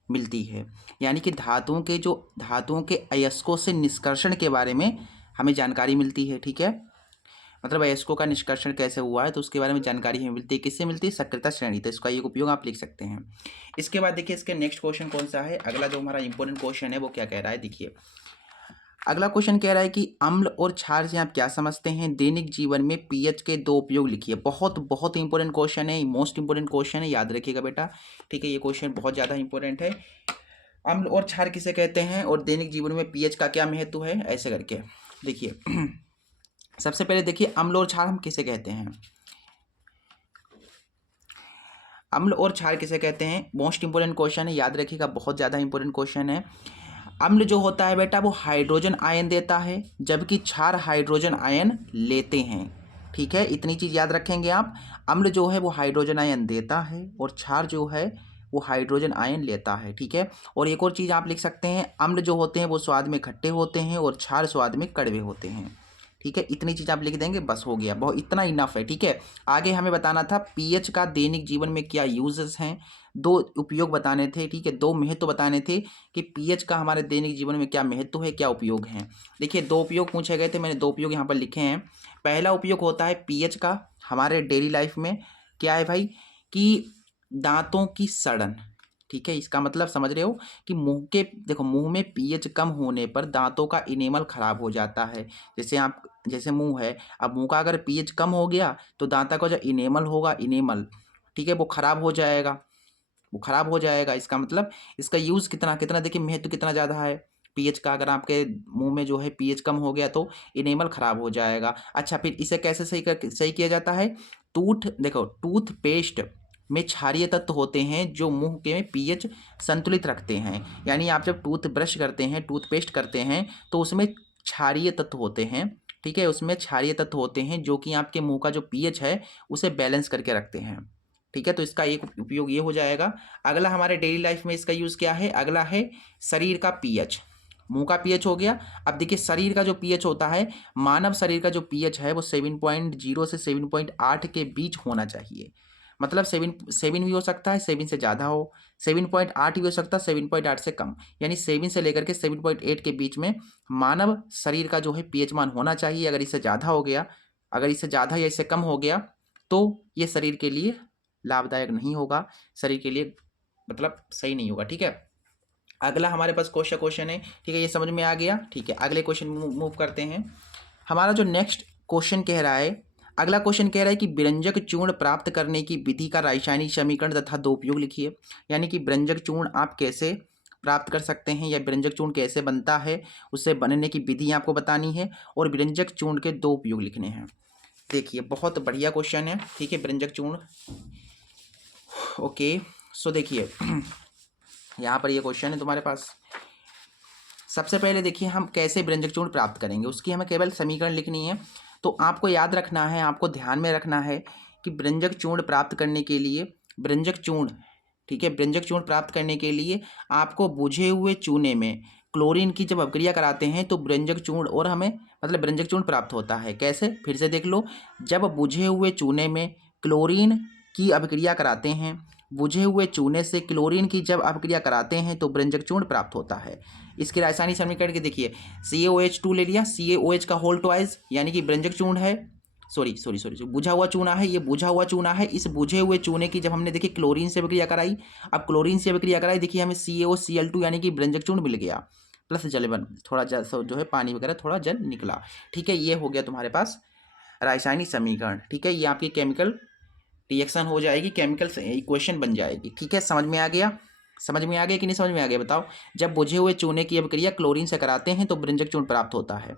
मिलती है। यानी कि धातुओं के अयस्कों से निष्कर्षण के बारे में हमें जानकारी मिलती है। ठीक है, मतलब अयस्कों का निष्कर्षण कैसे हुआ है तो उसके बारे में जानकारी हमें मिलती है। किससे मिलती है? सक्रियता श्रेणी। तो इसका एक उपयोग आप लिख सकते हैं। इसके बाद देखिए इसके नेक्स्ट क्वेश्चन कौन सा है, अगला जो हमारा इंपॉर्टेंट क्वेश्चन है वो क्या कह रहा है। देखिए अगला क्वेश्चन कह रहा है कि अम्ल और क्षार से आप क्या समझते हैं? दैनिक जीवन में पीएच के दो उपयोग लिखिए। बहुत बहुत इंपॉर्टेंट क्वेश्चन है, मोस्ट इंपॉर्टेंट क्वेश्चन है, याद रखिएगा बेटा। ठीक है, ये क्वेश्चन बहुत ज़्यादा इंपॉर्टेंट है। अम्ल और क्षार किसे कहते हैं और दैनिक जीवन में पीएच का क्या महत्व है, ऐसे करके देखिए। सबसे पहले देखिए अम्ल और क्षार हम किसे कहते हैं? अम्ल और क्षार किसे कहते हैं? मोस्ट इंपॉर्टेंट क्वेश्चन है, याद रखिएगा, बहुत ज़्यादा इंपॉर्टेंट क्वेश्चन है। अम्ल जो होता है बेटा वो हाइड्रोजन आयन देता है, जबकि क्षार हाइड्रोजन आयन लेते हैं। ठीक है, इतनी चीज़ याद रखेंगे आप। अम्ल जो है वो हाइड्रोजन आयन देता है और क्षार जो है वो हाइड्रोजन आयन लेता है। ठीक है, और एक और चीज़ आप लिख सकते हैं, अम्ल जो होते हैं वो स्वाद में खट्टे होते हैं और क्षार स्वाद में कड़वे होते हैं। ठीक है, इतनी चीज़ आप लिख देंगे, बस हो गया, बहुत इतना इनफ है। ठीक है, आगे हमें बताना था पीएच का दैनिक जीवन में क्या यूजेस हैं, दो उपयोग बताने थे। ठीक है, दो महत्व बताने थे कि पीएच का हमारे दैनिक जीवन में क्या महत्व है, क्या उपयोग है। देखिए दो उपयोग पूछे गए थे, मैंने दो उपयोग यहाँ पर लिखे हैं। पहला उपयोग होता है पीएच का हमारे डेली लाइफ में, क्या है भाई? कि दांतों की सड़न। ठीक है, इसका मतलब समझ रहे हो कि मुंह में पीएच कम होने पर दांतों का इनेमल खराब हो जाता है। जैसे मुंह है, अब मुंह का अगर पीएच कम हो गया तो दांतों का जो इनेमल होगा, ठीक है, वो खराब हो जाएगा। इसका मतलब इसका यूज़ कितना देखिए, महत्व कितना ज़्यादा है पीएच का। अगर आपके मुंह में जो है पीएच कम हो गया तो इनेमल खराब हो जाएगा। अच्छा, फिर इसे कैसे सही किया जाता है? टूथपेस्ट में क्षारीय तत्व होते हैं जो मुंह के पीएच संतुलित रखते हैं। यानी आप जब टूथब्रश करते हैं, टूथपेस्ट करते हैं, तो उसमें क्षारीय तत्व होते हैं। ठीक है, उसमें क्षारीय तत्व होते हैं जो कि आपके मुंह का जो पीएच है उसे बैलेंस करके रखते हैं। ठीक है, तो इसका एक उपयोग ये हो जाएगा। अगला हमारे डेली लाइफ में इसका यूज़ क्या है? अगला है शरीर का पीएच। मुंह का पीएच हो गया। अब देखिए शरीर का जो पीएच होता है, मानव शरीर का जो पीएच है वो 7.0 से 7.8 के बीच होना चाहिए। मतलब 7 भी हो सकता है, 7 से ज़्यादा हो, 7.8 भी हो सकता है, 7.8 से कम। यानी 7 से लेकर के 7.8 के बीच में मानव शरीर का जो है पीएच मान होना चाहिए। अगर इससे ज़्यादा या इससे कम हो गया तो ये शरीर के लिए लाभदायक नहीं होगा, शरीर के लिए मतलब सही नहीं होगा। ठीक है, अगला हमारे पास क्वेश्चन है। ठीक है, ये समझ में आ गया। ठीक है, अगले क्वेश्चन मूव करते हैं। हमारा जो नेक्स्ट क्वेश्चन कह रहा है, अगला क्वेश्चन कह रहा है कि व्यंजक चूर्ण प्राप्त करने की विधि का रासायनिक समीकरण तथा दो उपयोग लिखिए। यानी कि व्यंजक चूर्ण आप कैसे प्राप्त कर सकते हैं या व्यंजक चूर्ण कैसे बनता है, उससे बनने की विधि आपको बतानी है और व्यंजक चूर्ण के दो उपयोग लिखने हैं। देखिए बहुत बढ़िया क्वेश्चन है। ठीक है, व्यंजक चूर्ण, ओके। सो देखिए यहाँ पर ये क्वेश्चन है तुम्हारे पास। सबसे पहले देखिए हम कैसे व्यंजक चूर्ण प्राप्त करेंगे, उसकी हमें केवल समीकरण लिखनी है। तो आपको याद रखना है, आपको ध्यान में रखना है कि व्यंजक चूर्ण प्राप्त करने के लिए ठीक है, व्यंजक चूर्ण प्राप्त करने के लिए आपको बुझे हुए चूने में क्लोरीन की जब अभिक्रिया कराते हैं तो व्यंजक चूर्ण और हमें मतलब व्यंजक चूर्ण प्राप्त होता है। कैसे? फिर से देख लो, जब बुझे हुए चूने में क्लोरीन की अभिक्रिया कराते हैं, बुझे हुए चूने से क्लोरीन की जब अभिक्रिया कराते हैं तो व्यंजक चूर्ण प्राप्त होता है। इसके रासायनिक समीकरण के देखिए, CaOH2 ले लिया, CaOH का होल ट्वाइस, यानी कि व्यंजक चूर्ण है, सॉरी बुझा हुआ चूना है, ये बुझा हुआ चूना है। इस बुझे हुए चूने की जब हमने देखिए क्लोरीन से अभिक्रिया कराई, अब क्लोरीन से अभिक्रिया कराई, देखिए हमें CaOCl2 यानी कि व्यंजक चूर्ण मिल गया। प्लस जल बन, थोड़ा जल जो है पानी वगैरह थोड़ा जल निकला। ठीक है, ये हो गया तुम्हारे पास रासायनिक समीकरण। ठीक है, ये आपकी केमिकल रिएक्शन हो जाएगी, केमिकल इक्वेशन बन जाएगी। ठीक है, समझ में आ गया? समझ में आ गया कि नहीं समझ में आ गया बताओ। जब बुझे हुए चूने की अभिक्रिया क्लोरीन से कराते हैं तो बृंजक चूर्ण प्राप्त होता है।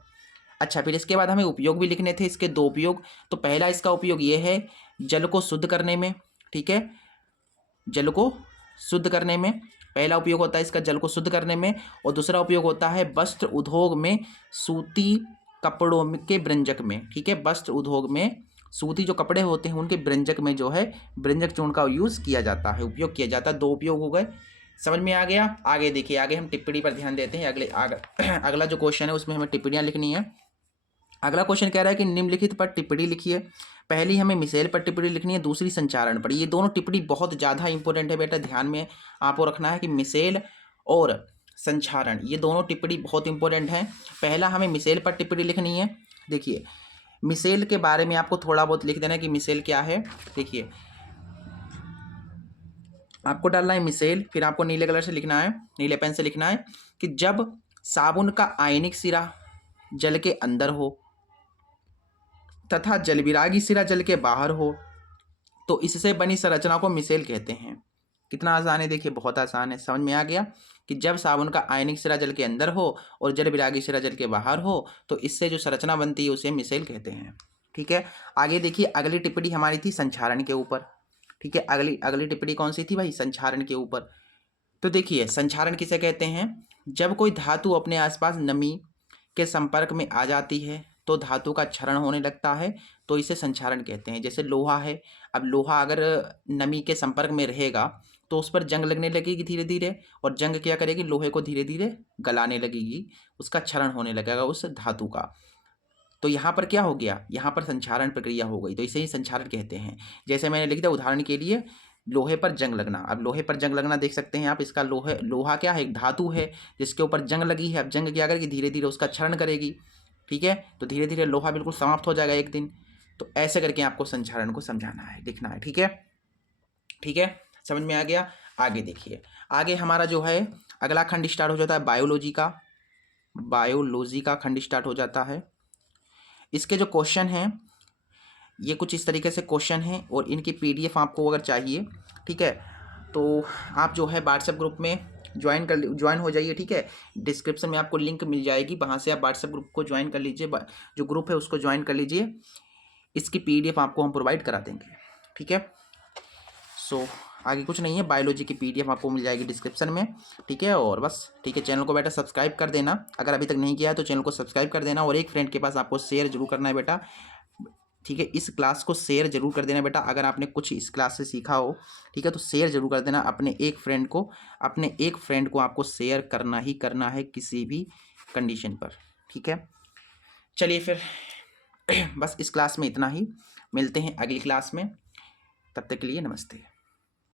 अच्छा, फिर इसके बाद हमें उपयोग भी लिखने थे, इसके 2 उपयोग। तो पहला इसका उपयोग ये है जल को शुद्ध करने में। ठीक है, जल को शुद्ध करने में पहला उपयोग होता है इसका, जल को शुद्ध करने में। और दूसरा उपयोग होता है वस्त्र उद्योग में सूती कपड़ों के व्यंजक में। ठीक है, वस्त्र उद्योग में सूती जो कपड़े होते हैं उनके व्यंजक में जो है व्यंजक चूर्ण का यूज़ किया जाता है, उपयोग किया जाता है। 2 उपयोग हो गए, समझ में आ गया। आगे देखिए, आगे हम टिप्पणी पर ध्यान देते हैं। अगला जो क्वेश्चन है उसमें हमें टिप्पणियाँ लिखनी है। अगला क्वेश्चन कह रहा है कि निम्नलिखित पर टिप्पणी लिखिए। पहली हमें मिसेल पर टिप्पणी लिखनी है, दूसरी संचारण पर। ये दोनों टिप्पणी बहुत ज़्यादा इंपॉर्टेंट है बेटा, ध्यान में आपको रखना है कि मिसेल और संचारण ये दोनों टिप्पणी बहुत इंपॉर्टेंट हैं। पहला हमें मिसेल पर टिप्पणी लिखनी है। देखिए, मिसेल के बारे में आपको थोड़ा बहुत लिख देना है कि मिसेल क्या है। देखिए, आपको डालना है मिसेल, फिर आपको नीले कलर से लिखना है, नीले पेन से लिखना है कि जब साबुन का आयनिक सिरा जल के अंदर हो तथा जलविरागी सिरा जल के बाहर हो तो इससे बनी संरचना को मिसेल कहते हैं। कितना आसान है, देखिए बहुत आसान है। समझ में आ गया कि जब साबुन का आयनिक सिरा जल के अंदर हो और जल विरागी सिरा जल के बाहर हो तो इससे जो संरचना बनती है उसे मिसेल कहते हैं। ठीक है, आगे देखिए, अगली टिप्पणी हमारी थी संचारण के ऊपर। ठीक है, अगली टिप्पणी कौन सी थी भाई? संचारण के ऊपर। तो देखिए, संचारण किसे कहते हैं? जब कोई धातु अपने आसपास नमी के संपर्क में आ जाती है तो धातु का क्षरण होने लगता है, तो इसे संचारण कहते हैं। जैसे लोहा है, अब लोहा अगर नमी के संपर्क में रहेगा तो उस पर जंग लगने लगेगी धीरे धीरे, और जंग क्या करेगी? लोहे को धीरे धीरे गलाने लगेगी, उसका क्षरण होने लगेगा उस धातु का। तो यहाँ पर क्या हो गया? यहाँ पर संचारण प्रक्रिया हो गई, तो इसे ही संचारण कहते हैं। जैसे मैंने लिख दिया उदाहरण के लिए, लोहे पर जंग लगना। अब लोहे पर जंग लगना देख सकते हैं आप, इसका लोहा क्या है? एक धातु है जिसके ऊपर जंग लगी है। अब जंग क्या करेगी? धीरे धीरे उसका क्षरण करेगी। ठीक है, तो धीरे धीरे लोहा बिल्कुल समाप्त हो जाएगा एक दिन। तो ऐसे करके आपको संचारण को समझाना है, लिखना है। ठीक है, ठीक है, समझ में आ गया। आगे देखिए, आगे हमारा जो है अगला खंड स्टार्ट हो जाता है बायोलॉजी का। बायोलॉजी का खंड स्टार्ट हो जाता है। इसके जो क्वेश्चन हैं ये कुछ इस तरीके से क्वेश्चन हैं, और इनकी PDF आपको अगर चाहिए, ठीक है, तो आप जो है व्हाट्सएप ग्रुप में ज्वाइन हो जाइए। ठीक है, डिस्क्रिप्शन में आपको लिंक मिल जाएगी, वहाँ से आप व्हाट्सएप ग्रुप को ज्वाइन कर लीजिए, जो ग्रुप है उसको ज्वाइन कर लीजिए। इसकी PDF आपको हम प्रोवाइड करा देंगे। ठीक है, सो आगे कुछ नहीं है, बायोलॉजी की PDF आपको मिल जाएगी डिस्क्रिप्शन में। ठीक है, और बस ठीक है, चैनल को बेटा सब्सक्राइब कर देना, अगर अभी तक नहीं किया है तो चैनल को सब्सक्राइब कर देना, और एक फ्रेंड के पास आपको शेयर जरूर करना है बेटा। ठीक है, इस क्लास को शेयर जरूर कर देना बेटा, अगर आपने कुछ इस क्लास से सीखा हो। ठीक है, तो शेयर जरूर कर देना अपने एक फ्रेंड को आपको शेयर करना ही करना है किसी भी कंडीशन पर। ठीक है, चलिए फिर बस इस क्लास में इतना ही, मिलते हैं अगली क्लास में, तब तक के लिए नमस्ते।